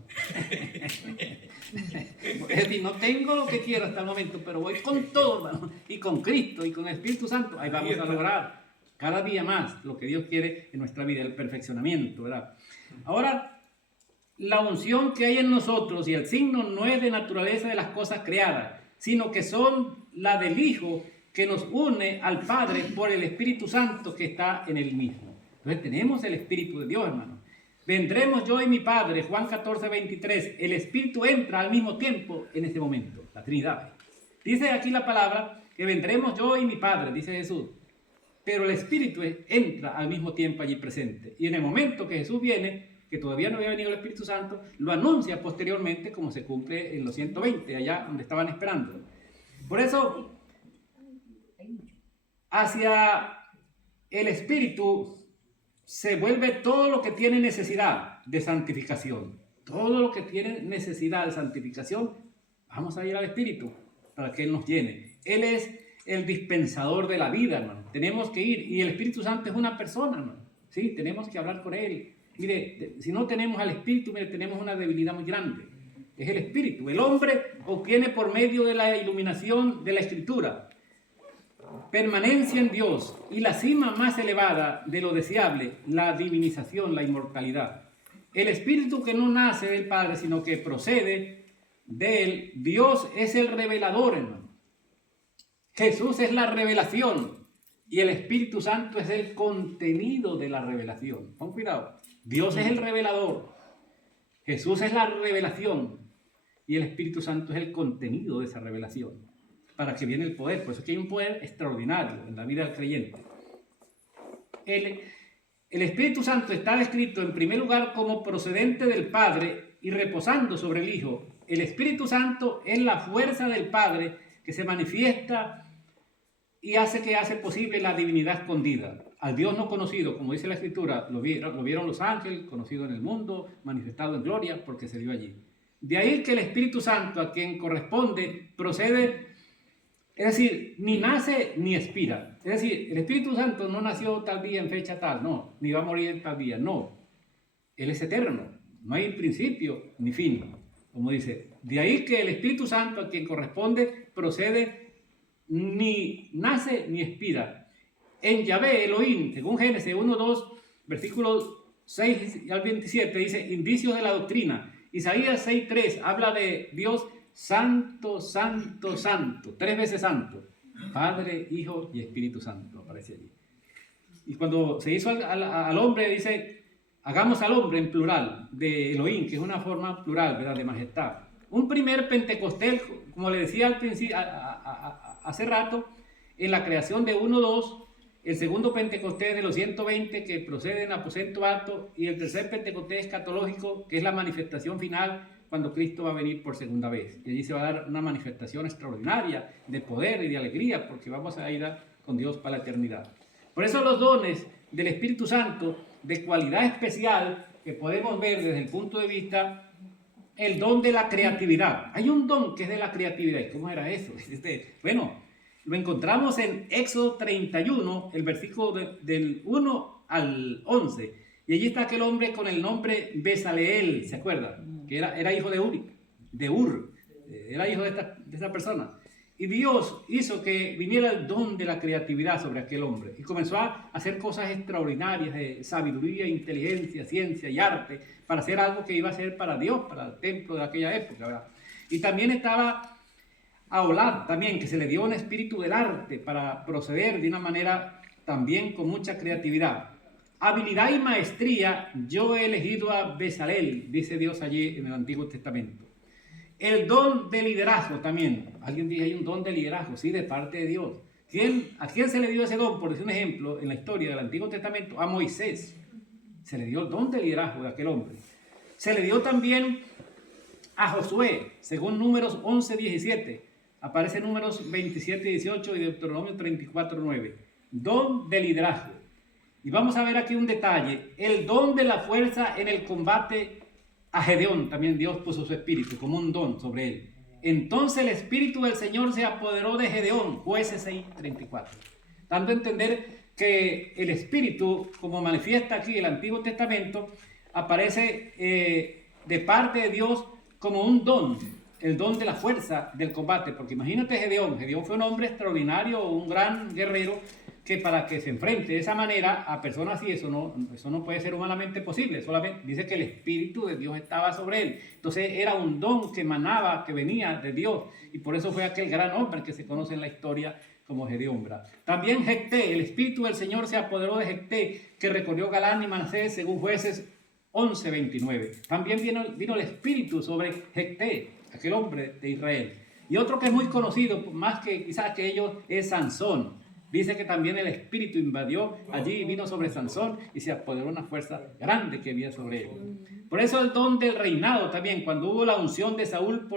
Es decir, no tengo lo que quiero hasta el momento, pero voy con todo, hermano. Y con Cristo y con el Espíritu Santo, ahí vamos a lograr cada día más lo que Dios quiere en nuestra vida, el perfeccionamiento, ¿verdad? Ahora, la unción que hay en nosotros y el signo no es de naturaleza de las cosas creadas, sino que son la del Hijo que nos une al Padre por el Espíritu Santo que está en él mismo. Entonces tenemos el Espíritu de Dios, hermano. Vendremos yo y mi Padre, Juan 14:23. El Espíritu entra al mismo tiempo en ese momento, la Trinidad. Dice aquí la palabra que vendremos yo y mi Padre, dice Jesús. Pero el Espíritu entra al mismo tiempo allí presente. Y en el momento que Jesús viene, que todavía no había venido el Espíritu Santo, lo anuncia posteriormente como se cumple en los 120, allá donde estaban esperando. Por eso, hacia el Espíritu se vuelve todo lo que tiene necesidad de santificación. Todo lo que tiene necesidad de santificación, vamos a ir al Espíritu para que Él nos llene. Él es el dispensador de la vida, hermano. Tenemos que ir, y el Espíritu Santo es una persona, hermano. Sí, tenemos que hablar con Él. Mire, si no tenemos al Espíritu, mire, tenemos una debilidad muy grande. Es el Espíritu. El hombre obtiene por medio de la iluminación de la Escritura permanencia en Dios y la cima más elevada de lo deseable, la divinización, la inmortalidad. El Espíritu que no nace del Padre, sino que procede de él. Dios es el revelador, hermano. Jesús es la revelación y el Espíritu Santo es el contenido de la revelación. Pon cuidado. Dios es el revelador, Jesús es la revelación y el Espíritu Santo es el contenido de esa revelación. Para que viene el poder. Por eso es que hay un poder extraordinario en la vida del creyente. El Espíritu Santo está descrito en primer lugar como procedente del Padre y reposando sobre el Hijo. El Espíritu Santo es la fuerza del Padre que se manifiesta y hace posible la divinidad escondida. Al Dios no conocido, como dice la Escritura, lo vieron los ángeles, conocido en el mundo, manifestado en gloria, porque se dio allí. De ahí que el Espíritu Santo, a quien corresponde, procede, es decir, ni nace ni expira. Es decir, el Espíritu Santo no nació tal día en fecha tal, no, ni va a morir en tal día, no. Él es eterno, no hay principio ni fin, como dice. De ahí que el Espíritu Santo, a quien corresponde, procede, ni nace ni expira. En Yahvé, Elohim, según Génesis 1:2, versículos 6 al 27, dice, indicios de la doctrina. Isaías 6:3 habla de Dios santo, santo, santo, 3 veces santo. Padre, Hijo y Espíritu Santo, aparece allí. Y cuando se hizo al hombre, dice, hagamos al hombre en plural, de Elohim, que es una forma plural, ¿verdad?, de majestad. Un primer Pentecostés, como le decía al principio, hace rato, en la creación de 1:2, el segundo Pentecostés de los 120 que procede en aposento alto y el tercer Pentecostés escatológico, que es la manifestación final cuando Cristo va a venir por segunda vez. Y allí se va a dar una manifestación extraordinaria de poder y de alegría porque vamos a ir con Dios para la eternidad. Por eso los dones del Espíritu Santo de cualidad especial que podemos ver desde el punto de vista el don de la creatividad. Hay un don que es de la creatividad. ¿Y cómo era eso? Bueno, lo encontramos en Éxodo 31, el versículo del 1 al 11. Y allí está aquel hombre con el nombre Besaleel, ¿se acuerdan? Que era hijo de Ur, era hijo de esta persona. Y Dios hizo que viniera el don de la creatividad sobre aquel hombre. Y comenzó a hacer cosas extraordinarias de sabiduría, inteligencia, ciencia y arte, para hacer algo que iba a ser para Dios, para el templo de aquella época, ¿verdad? Y también estaba a Olad también, que se le dio un espíritu del arte para proceder de una manera también con mucha creatividad. Habilidad y maestría, yo he elegido a Besaleel, dice Dios allí en el Antiguo Testamento. El don de liderazgo también. Alguien dice, hay un don de liderazgo, sí, de parte de Dios. ¿A quién se le dio ese don? Por decir un ejemplo, en la historia del Antiguo Testamento, a Moisés. Se le dio el don de liderazgo de aquel hombre. Se le dio también a Josué, según Números 11:17. Aparece Números 27:18 y Deuteronomio 34:9. Don de liderazgo. Y vamos a ver aquí un detalle. El don de la fuerza en el combate a Gedeón. También Dios puso su espíritu como un don sobre él. Entonces el espíritu del Señor se apoderó de Gedeón. Jueces 6:34. Dando a entender que el espíritu, como manifiesta aquí el Antiguo Testamento, aparece de parte de Dios como un don. El don de la fuerza del combate, porque imagínate Gedeón fue un hombre extraordinario, un gran guerrero, que para que se enfrente de esa manera a personas así, eso no puede ser humanamente posible, solamente dice que el Espíritu de Dios estaba sobre él, entonces era un don que emanaba, que venía de Dios, y por eso fue aquel gran hombre que se conoce en la historia como Gedeón. También Jefté, el Espíritu del Señor se apoderó de Jefté, que recorrió Galán y Manasés, según Jueces 11:29. También vino el Espíritu sobre Jefté, aquel hombre de Israel. Y otro que es muy conocido, más que quizás que ellos, es Sansón. Dice que también el Espíritu invadió allí, vino sobre Sansón y se apoderó una fuerza grande que había sobre él. Por eso el don del reinado también, cuando hubo la unción de Saúl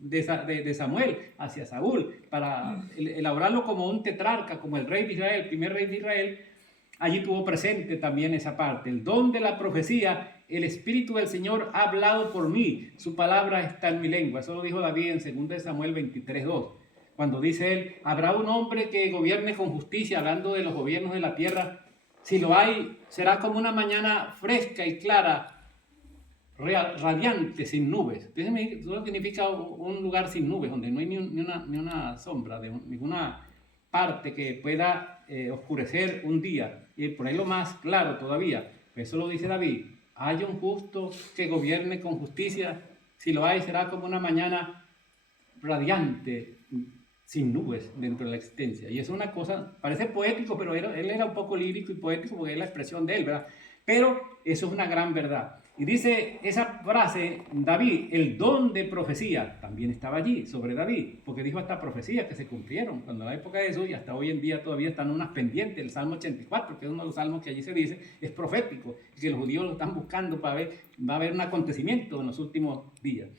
de Samuel hacia Saúl, para elaborarlo como un tetrarca, como el rey de Israel, el primer rey de Israel, allí tuvo presente también esa parte. El don de la profecía, el Espíritu del Señor ha hablado por mí, su palabra está en mi lengua. Eso lo dijo David en 2 Samuel 23:2. Cuando dice él, habrá un hombre que gobierne con justicia, hablando de los gobiernos de la tierra, Si lo hay, será como una mañana fresca y clara, radiante, sin nubes. Eso significa un lugar sin nubes, donde no hay ni una sombra de ninguna parte que pueda oscurecer un día. Y por ahí lo más claro todavía, eso lo dice David, hay un justo que gobierne con justicia. Si lo hay, será como una mañana radiante, sin nubes dentro de la existencia. Y es una cosa, parece poético, pero él era un poco lírico y poético porque es la expresión de él, ¿verdad? Pero eso es una gran verdad. Y dice esa frase, David, el don de profecía, también estaba allí sobre David, porque dijo hasta profecías que se cumplieron cuando en la época de Jesús, y hasta hoy en día todavía están unas pendientes. El Salmo 84, que es uno de los salmos que allí se dice, es profético, y que los judíos lo están buscando para ver, va a haber un acontecimiento en los últimos días.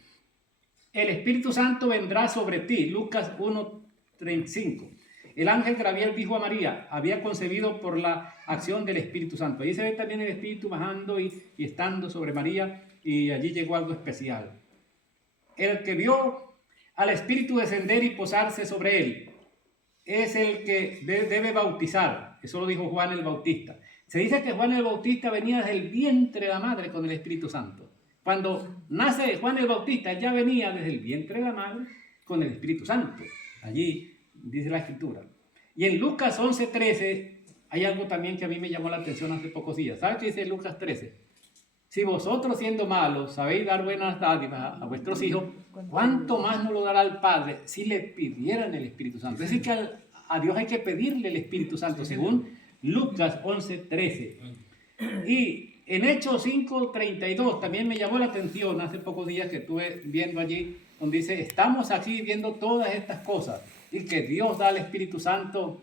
El Espíritu Santo vendrá sobre ti, Lucas 1:35. El ángel Gabriel dijo a María, había concebido por la acción del Espíritu Santo. Ahí se ve también el Espíritu bajando y estando sobre María, y allí llegó algo especial. El que vio al Espíritu descender y posarse sobre él es el que debe bautizar. Eso lo dijo Juan el Bautista. Se dice que Juan el Bautista venía desde el vientre de la madre con el Espíritu Santo. Cuando nace Juan el Bautista, ya venía desde el vientre de la madre con el Espíritu Santo. Allí dice la Escritura. Y en Lucas 11:13 hay algo también que a mí me llamó la atención hace pocos días. ¿Sabes qué dice Lucas 13? Si vosotros, siendo malos, sabéis dar buenas dádivas a vuestros hijos, ¿cuánto más nos lo dará el Padre si le pidieran el Espíritu Santo? Es decir, que a Dios hay que pedirle el Espíritu Santo, según Lucas 11:13. Y en Hechos 5:32 también me llamó la atención hace pocos días que estuve viendo allí, donde dice, estamos aquí viendo todas estas cosas y que Dios da el Espíritu Santo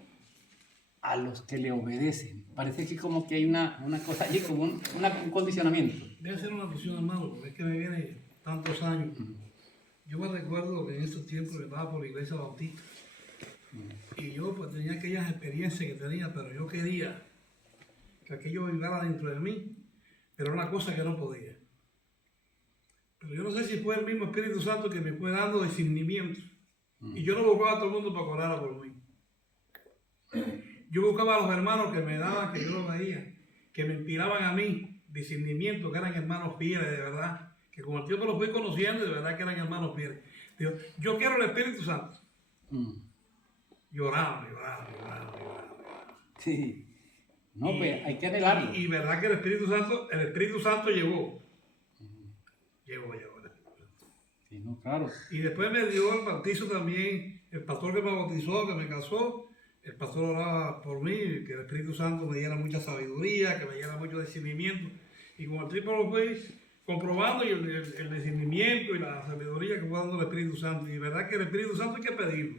a los que le obedecen. Parece que como que hay una cosa allí, como un condicionamiento. Voy a hacer una alusión, hermano, porque es que me viene tantos años. Yo me recuerdo que en estos tiempos estaba por la iglesia bautista. Y yo pues tenía aquellas experiencias que tenía, pero yo quería que aquello viviera dentro de mí, pero era una cosa que no podía. Pero yo no sé si fue el mismo Espíritu Santo que me fue dando discernimiento. Y yo no buscaba a todo el mundo para que orara por mí. Yo buscaba a los hermanos que me daban, que yo los veía, que me inspiraban a mí discernimiento, que eran hermanos fieles de verdad, que con el tiempo los fui conociendo y de verdad que eran hermanos fieles. Digo, yo quiero el Espíritu Santo. Lloraba. Sí. No, pues hay que anhelarlo. Y verdad que el Espíritu Santo llegó. Llegó. Sí, no, claro. Y después me dio el bautizo también, el pastor que me bautizó, que me casó, el pastor oraba por mí, que el Espíritu Santo me diera mucha sabiduría, que me diera mucho discernimiento. Y con el tiempo lo fui comprobando y el discernimiento y la sabiduría que fue dando el Espíritu Santo. Y verdad que el Espíritu Santo hay que pedirlo.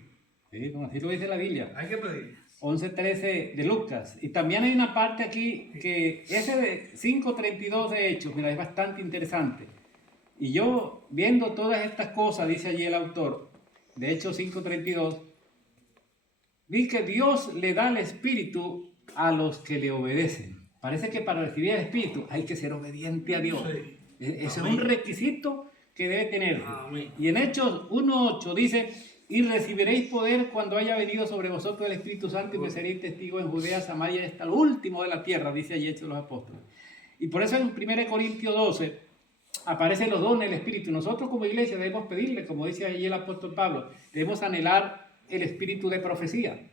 Sí, como así lo dice la Biblia. Hay que pedirlo. 11:13 de Lucas. Y también hay una parte aquí que ese de 5:32 de Hechos, mira, es bastante interesante. Y yo, viendo todas estas cosas, dice allí el autor, de Hechos 5:32, vi que Dios le da el Espíritu a los que le obedecen. Parece que para recibir el Espíritu hay que ser obediente a Dios. Sí. Ese es un requisito que debe tener. Amén. Y en Hechos 1:8 dice, y recibiréis poder cuando haya venido sobre vosotros el Espíritu Santo y me seréis testigos en Judea, Samaria y hasta lo último de la tierra, dice allí Hechos de los Apóstoles. Y por eso en 1 Corintios 12 aparecen los dones del Espíritu. Nosotros como iglesia debemos pedirle, como dice allí el apóstol Pablo, debemos anhelar el espíritu de profecía,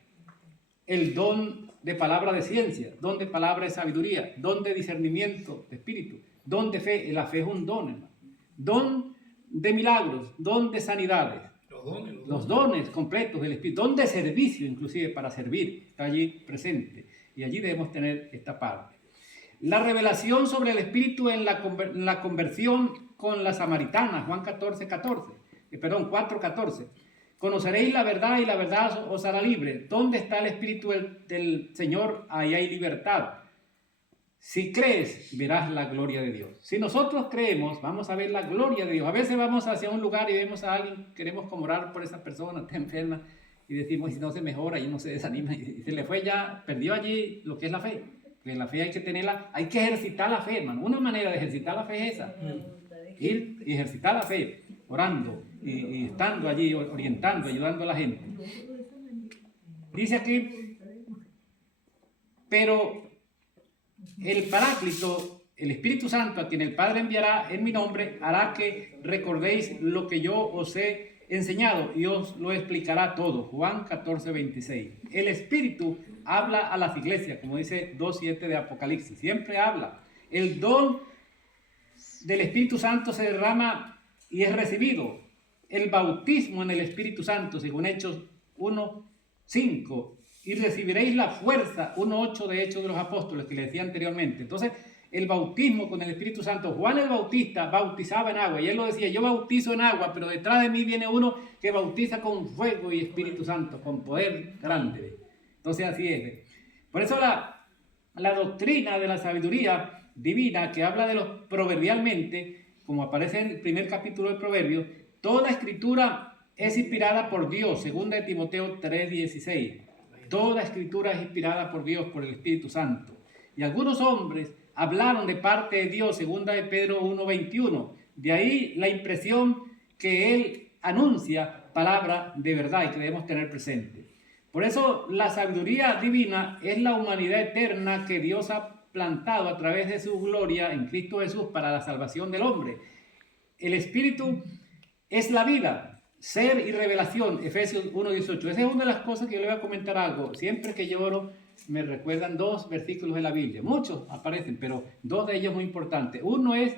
el don de palabra de ciencia, don de palabra de sabiduría, don de discernimiento de espíritu, don de fe. La fe es un don, hermano. Don de milagros, don de sanidades. Los dones completos del Espíritu, don de servicio inclusive para servir, está allí presente. Y allí debemos tener esta parte. La revelación sobre el Espíritu en la conversión con la samaritana, Juan 4:14. Conoceréis la verdad y la verdad os hará libre. ¿Dónde está el Espíritu del Señor? Ahí hay libertad. Si crees, verás la gloria de Dios. Si nosotros creemos, vamos a ver la gloria de Dios. A veces vamos hacia un lugar y vemos a alguien, queremos como orar por esa persona, está enferma, y decimos, y si no se mejora, y uno se desanima, y se le fue ya, perdió allí lo que es la fe. Porque la fe hay que tenerla, hay que ejercitar la fe, hermano. Una manera de ejercitar la fe es esa. Ir y ejercitar la fe, orando y estando allí, orientando, ayudando a la gente. Dice aquí, pero el Paráclito, el Espíritu Santo, a quien el Padre enviará en mi nombre, hará que recordéis lo que yo os he enseñado y os lo explicará todo. Juan 14, 26. El Espíritu habla a las iglesias, como dice 2:7 de Apocalipsis. Siempre habla. El don del Espíritu Santo se derrama y es recibido. El bautismo en el Espíritu Santo, según Hechos 1:5. Y recibiréis la fuerza, 1:8 de Hechos de los Apóstoles, que le decía anteriormente. Entonces, el bautismo con el Espíritu Santo. Juan el Bautista bautizaba en agua y él lo decía: yo bautizo en agua, pero detrás de mí viene uno que bautiza con fuego y Espíritu Santo, con poder grande. Entonces así es. Por eso la doctrina de la sabiduría divina, que habla de los proverbialmente, como aparece en el primer capítulo de Proverbios, toda escritura es inspirada por Dios, segunda de Timoteo 3:16. Toda escritura es inspirada por Dios, por el Espíritu Santo. Y algunos hombres hablaron de parte de Dios, segunda de Pedro 1:21. De ahí la impresión que él anuncia palabra de verdad y que debemos tener presente. Por eso la sabiduría divina es la humanidad eterna que Dios ha plantado a través de su gloria en Cristo Jesús para la salvación del hombre. El Espíritu es la vida, ser y revelación, Efesios 1:18. Esa es una de las cosas que yo le voy a comentar algo. Siempre que yo oro, me recuerdan dos versículos de la Biblia. Muchos aparecen, pero dos de ellos muy importantes. Uno es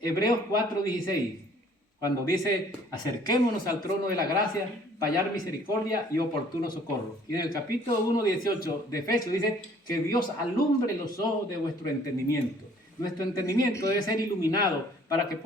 Hebreos 4:16, cuando dice: acerquémonos al trono de la gracia para hallar misericordia y oportuno socorro. Y en el capítulo 1:18 de Efesios dice que Dios alumbre los ojos de vuestro entendimiento. Nuestro entendimiento debe ser iluminado para que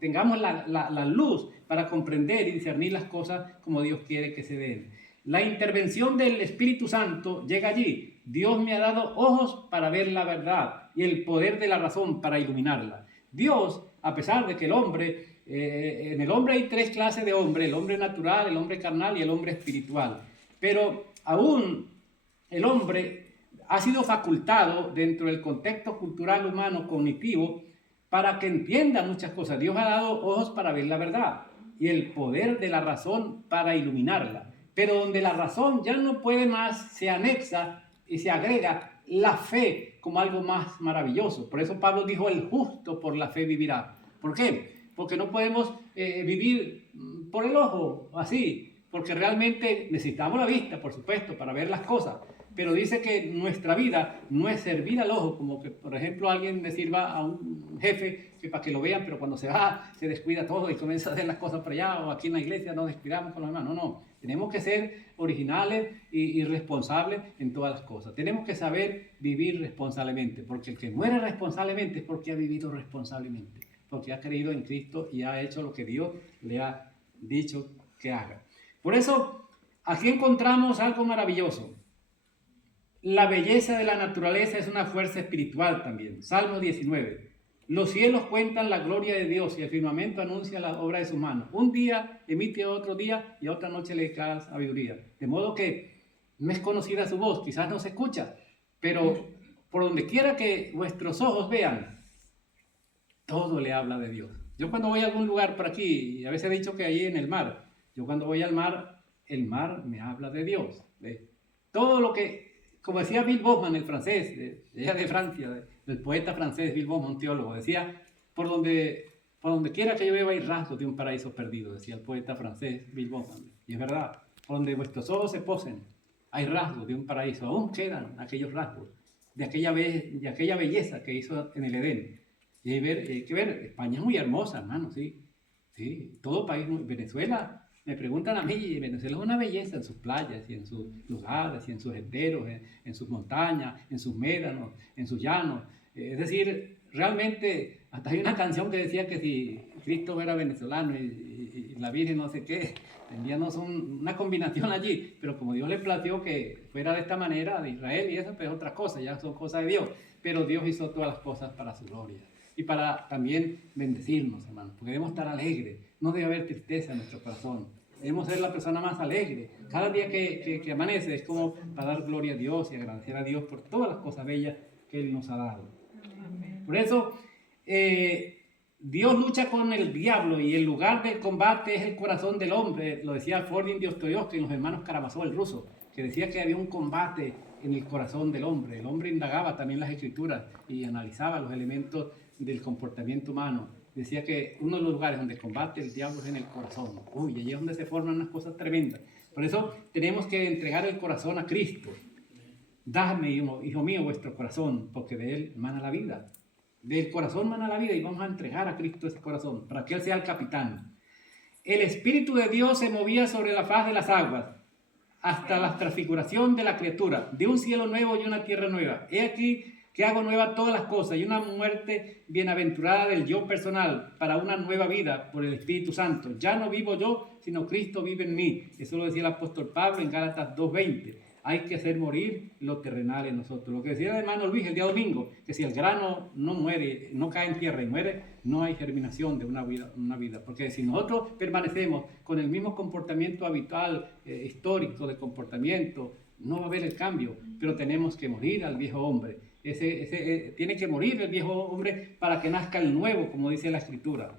tengamos la luz para comprender y discernir las cosas como Dios quiere que se den. La intervención del Espíritu Santo llega allí. Dios me ha dado ojos para ver la verdad y el poder de la razón para iluminarla. Dios, a pesar de que el hombre, en el hombre hay tres clases de hombre: el hombre natural, el hombre carnal y el hombre espiritual. Pero aún el hombre ha sido facultado dentro del contexto cultural humano cognitivo para que entienda muchas cosas. Dios ha dado ojos para ver la verdad y el poder de la razón para iluminarla. Pero donde la razón ya no puede más, se anexa y se agrega la fe como algo más maravilloso. Por eso Pablo dijo: el justo por la fe vivirá. ¿Por qué? Porque no podemos vivir por el ojo, así, porque realmente necesitamos la vista, por supuesto, para ver las cosas. Pero dice que nuestra vida no es servir al ojo, como que, por ejemplo, alguien le sirva a un jefe que para que lo vean, pero cuando se va, se descuida todo y comienza a hacer las cosas para allá, o aquí en la iglesia nos descuidamos con los demás. No. Tenemos que ser originales y responsables en todas las cosas. Tenemos que saber vivir responsablemente, porque el que muere responsablemente es porque ha vivido responsablemente, porque ha creído en Cristo y ha hecho lo que Dios le ha dicho que haga. Por eso, aquí encontramos algo maravilloso. La belleza de la naturaleza es una fuerza espiritual también. Salmo 19. Los cielos cuentan la gloria de Dios y el firmamento anuncia la obra de sus manos. Un día emite otro día y a otra noche le declara sabiduría. De modo que no es conocida su voz, quizás no se escucha, pero por donde quiera que vuestros ojos vean, todo le habla de Dios. Yo cuando voy a algún lugar por aquí, y a veces he dicho que allí en el mar, yo cuando voy al mar, el mar me habla de Dios. ¿Ves? Todo lo que, como decía Bill Bauman, el francés, de Francia, el poeta francés Bill Bauman, un teólogo, decía: por donde quiera que yo vea hay rasgos de un paraíso perdido, decía el poeta francés Bill Bauman. Y es verdad, por donde vuestros ojos se posen, hay rasgos de un paraíso, aún quedan aquellos rasgos de aquella belleza que hizo en el Edén. Y hay que ver, España es muy hermosa, hermano, sí, todo país, Venezuela. Me preguntan a mí, Venezuela es una belleza en sus playas y en sus lugares y en sus senderos, en sus montañas, en sus médanos, en sus llanos. Es decir, realmente, hasta hay una canción que decía que si Cristo era venezolano y la Virgen no sé qué, tendríamos una combinación allí. Pero como Dios le plació que fuera de esta manera, de Israel y eso, pues es otra cosa, ya son cosas de Dios. Pero Dios hizo todas las cosas para su gloria y para también bendecirnos, hermanos, porque debemos estar alegres. No debe haber tristeza en nuestro corazón. Debemos ser la persona más alegre. Cada día que amanece es como para dar gloria a Dios y agradecer a Dios por todas las cosas bellas que Él nos ha dado. Por eso, Dios lucha con el diablo y el lugar del combate es el corazón del hombre. Lo decía Fordin Dostoyevsky en Los Hermanos Karamazov, el ruso, que decía que había un combate en el corazón del hombre. El hombre indagaba también las escrituras y analizaba los elementos del comportamiento humano. Decía que uno de los lugares donde combate el diablo es en el corazón. Uy, allí es donde se forman unas cosas tremendas. Por eso tenemos que entregar el corazón a Cristo. Dadme, hijo mío, vuestro corazón, porque de él mana la vida. Del corazón mana la vida y vamos a entregar a Cristo ese corazón para que él sea el capitán. El Espíritu de Dios se movía sobre la faz de las aguas hasta la transfiguración de la criatura, de un cielo nuevo y una tierra nueva. He aquí que hago nueva todas las cosas y una muerte bienaventurada del yo personal para una nueva vida por el Espíritu Santo. Ya no vivo yo, sino Cristo vive en mí. Eso lo decía el apóstol Pablo en Gálatas 2:20. Hay que hacer morir lo terrenal en nosotros. Lo que decía el hermano Luis el día domingo, que si el grano no muere, no cae en tierra y muere, no hay germinación de una vida. Porque si nosotros permanecemos con el mismo comportamiento habitual, histórico de comportamiento, no va a haber el cambio. Pero tenemos que morir al viejo hombre. Tiene que morir el viejo hombre para que nazca el nuevo, como dice la Escritura.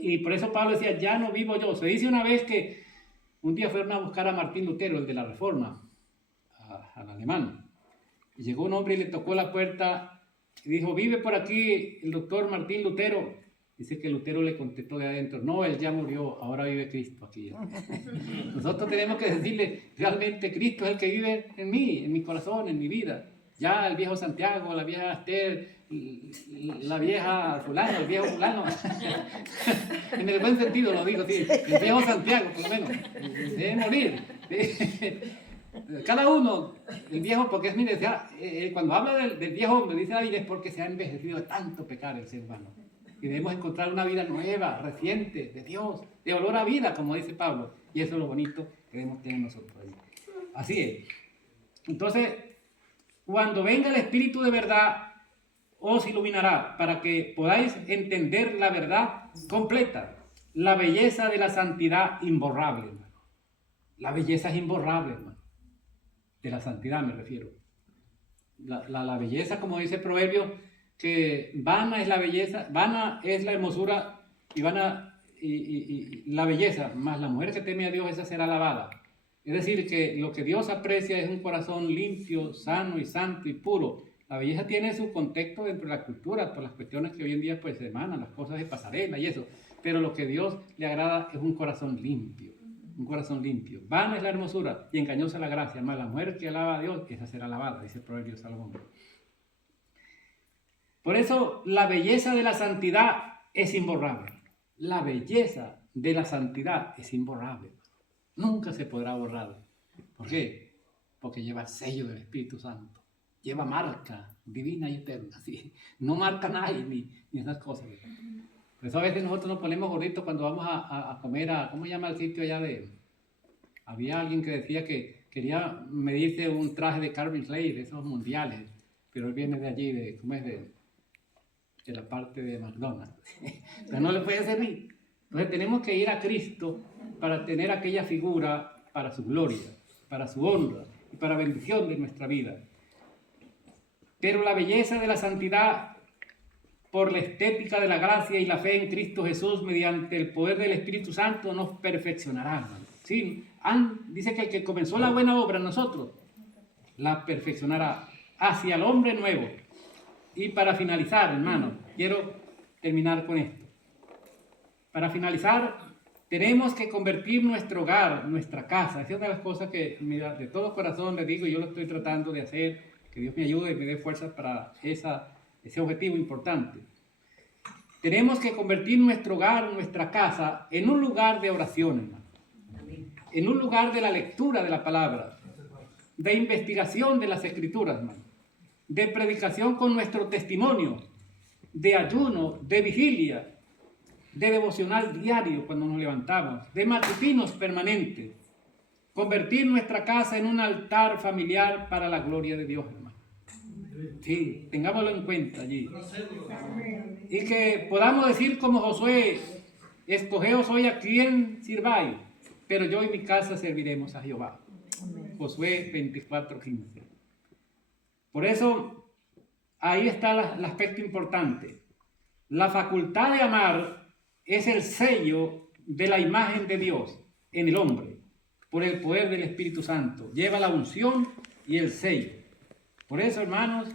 Y por eso Pablo decía, ya no vivo yo. Se dice una vez que un día fueron a buscar a Martín Lutero, el de la Reforma, al alemán. Y llegó un hombre y le tocó la puerta y dijo, ¿vive por aquí el doctor Martín Lutero? Dice que Lutero le contestó de adentro, no, él ya murió, ahora vive Cristo aquí. Nosotros tenemos que decirle, realmente Cristo es el que vive en mí, en mi corazón, en mi vida. Ya el viejo Santiago, la vieja Esther, la vieja fulano, el viejo fulano, en el buen sentido lo digo, sí, el viejo Santiago, por lo menos, debe morir. Cada uno, el viejo, porque es mi necesidad, cuando habla del viejo hombre, dice David, es porque se ha envejecido de tanto pecar el ser humano. Y debemos encontrar una vida nueva, reciente, de Dios, de olor a vida, como dice Pablo. Y eso es lo bonito que debemos tener nosotros. Así es. Entonces, cuando venga el Espíritu de verdad, os iluminará para que podáis entender la verdad completa, la belleza de la santidad imborrable, hermano. La belleza es imborrable, hermano. De la santidad me refiero. La belleza, como dice el proverbio, que vana es la belleza, vana es la hermosura y vana y la belleza, más la mujer que teme a Dios, esa será alabada. Es decir, que lo que Dios aprecia es un corazón limpio, sano y santo y puro. La belleza tiene su contexto dentro de la cultura, por las cuestiones que hoy en día pues se emanan, las cosas de pasarela y eso. Pero lo que Dios le agrada es un corazón limpio. Un corazón limpio. Vana es la hermosura y engañosa la gracia. Más la mujer que alaba a Dios, esa será alabada, dice el proverbio de Salomón. Por eso, la belleza de la santidad es imborrable. La belleza de la santidad es imborrable. Nunca se podrá borrar. ¿Por qué? Porque lleva el sello del Espíritu Santo. Lleva marca divina y eterna. ¿Sí? No marca a nadie ni esas cosas. Por eso a veces nosotros nos ponemos gorditos cuando vamos a comer a, ¿cómo se llama el sitio allá de? Había alguien que decía que quería medirse un traje de Calvin Klein, de esos mundiales, pero él viene de allí, ¿cómo es? De la parte de McDonald's. Pero no le puede servir. Entonces tenemos que ir a Cristo para tener aquella figura para su gloria, para su honra y para bendición de nuestra vida. Pero la belleza de la santidad, por la estética de la gracia y la fe en Cristo Jesús, mediante el poder del Espíritu Santo, nos perfeccionará. ¿Sí? Dice que el que comenzó la buena obra en nosotros, la perfeccionará hacia el hombre nuevo. Y para finalizar, hermano, quiero terminar con esto. Para finalizar, tenemos que convertir nuestro hogar, nuestra casa. Esa es una de las cosas que de todo corazón le digo y yo lo estoy tratando de hacer. Que Dios me ayude y me dé fuerzas para ese objetivo importante. Tenemos que convertir nuestro hogar, nuestra casa, en un lugar de oración, hermano. En un lugar de la lectura de la palabra, de investigación de las Escrituras, hermano, de predicación con nuestro testimonio, de ayuno, de vigilia, de devocional diario cuando nos levantamos, de matutinos permanentes. Convertir nuestra casa en un altar familiar para la gloria de Dios, hermano. Sí, tengámoslo en cuenta allí. Y que podamos decir como Josué, escogeos hoy a quién sirváis, pero yo y mi casa serviremos a Jehová. Josué 24:15. Por eso, ahí está el aspecto importante. La facultad de amar es el sello de la imagen de Dios en el hombre, por el poder del Espíritu Santo. Lleva la unción y el 6. Por eso, hermanos,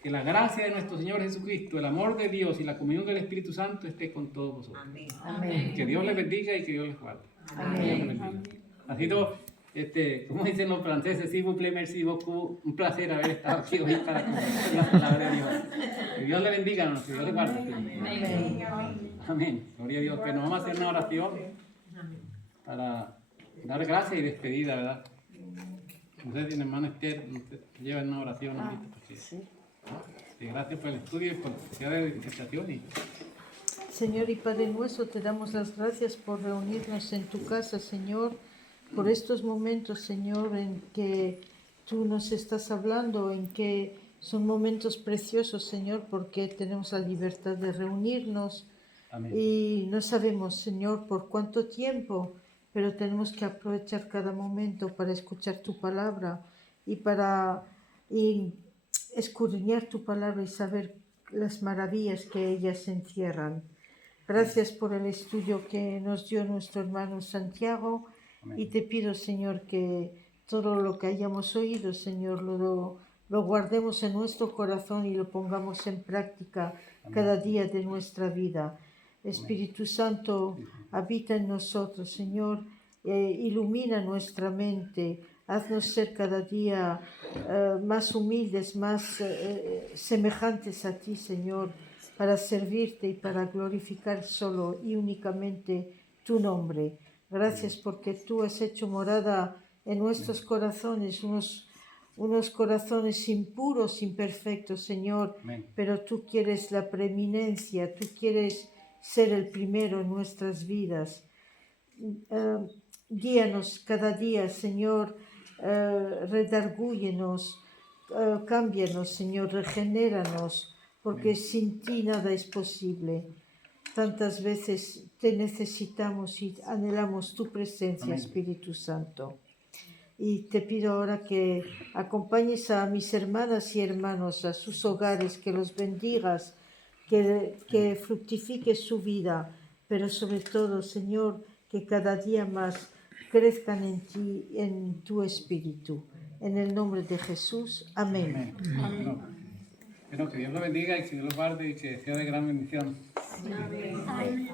que la gracia de nuestro Señor Jesucristo, el amor de Dios y la comunión del Espíritu Santo esté con todos vosotros. Amén. Que Dios les bendiga y que Dios les guarde. Amén. Que Dios les bendiga. Ha sido, como dicen los franceses, s'il vous plaît, merci beaucoup, un placer haber estado aquí hoy para compartir la palabra de Dios. Que Dios les bendiga, hermanos, que Dios les guarde. Amén. Amén. Gloria a Dios. Pues nos vamos a hacer una oración para dar gracias y despedida, ¿verdad? No sé si el hermano Esther nos lleva en una oración ahorita. Sí, gracias por el estudio y por la necesidad de edificación. Señor y Padre nuestro, te damos las gracias por reunirnos en tu casa, Señor, por estos momentos, Señor, en que tú nos estás hablando, en que son momentos preciosos, Señor, porque tenemos la libertad de reunirnos. Amén. Y no sabemos, Señor, por cuánto tiempo, pero tenemos que aprovechar cada momento para escuchar tu palabra y para escudriñar tu palabra y saber las maravillas que ellas encierran. Gracias por el estudio que nos dio nuestro hermano Santiago. Amén. Y te pido, Señor, que todo lo que hayamos oído, Señor, lo guardemos en nuestro corazón y lo pongamos en práctica. Amén. Cada día de nuestra vida. Espíritu Santo, habita en nosotros, Señor, ilumina nuestra mente, haznos ser cada día más humildes, más semejantes a ti, Señor, para servirte y para glorificar solo y únicamente tu nombre. Gracias porque tú has hecho morada en nuestros corazones, unos corazones impuros, imperfectos, Señor, pero tú quieres la preeminencia, tú quieres ser el primero en nuestras vidas. Guíanos cada día, Señor, redargúyenos, cámbianos, Señor, regenéranos, porque sin ti nada es posible. Tantas veces te necesitamos y anhelamos tu presencia, Amén. Espíritu Santo. Y te pido ahora que acompañes a mis hermanas y hermanos a sus hogares, que los bendigas, que fructifique su vida, pero sobre todo, Señor, que cada día más crezcan en ti, en tu espíritu. En el nombre de Jesús. Amén. Amén. Bueno, que Dios lo bendiga y que Dios lo guarde y que sea de gran bendición. Amén. Amén.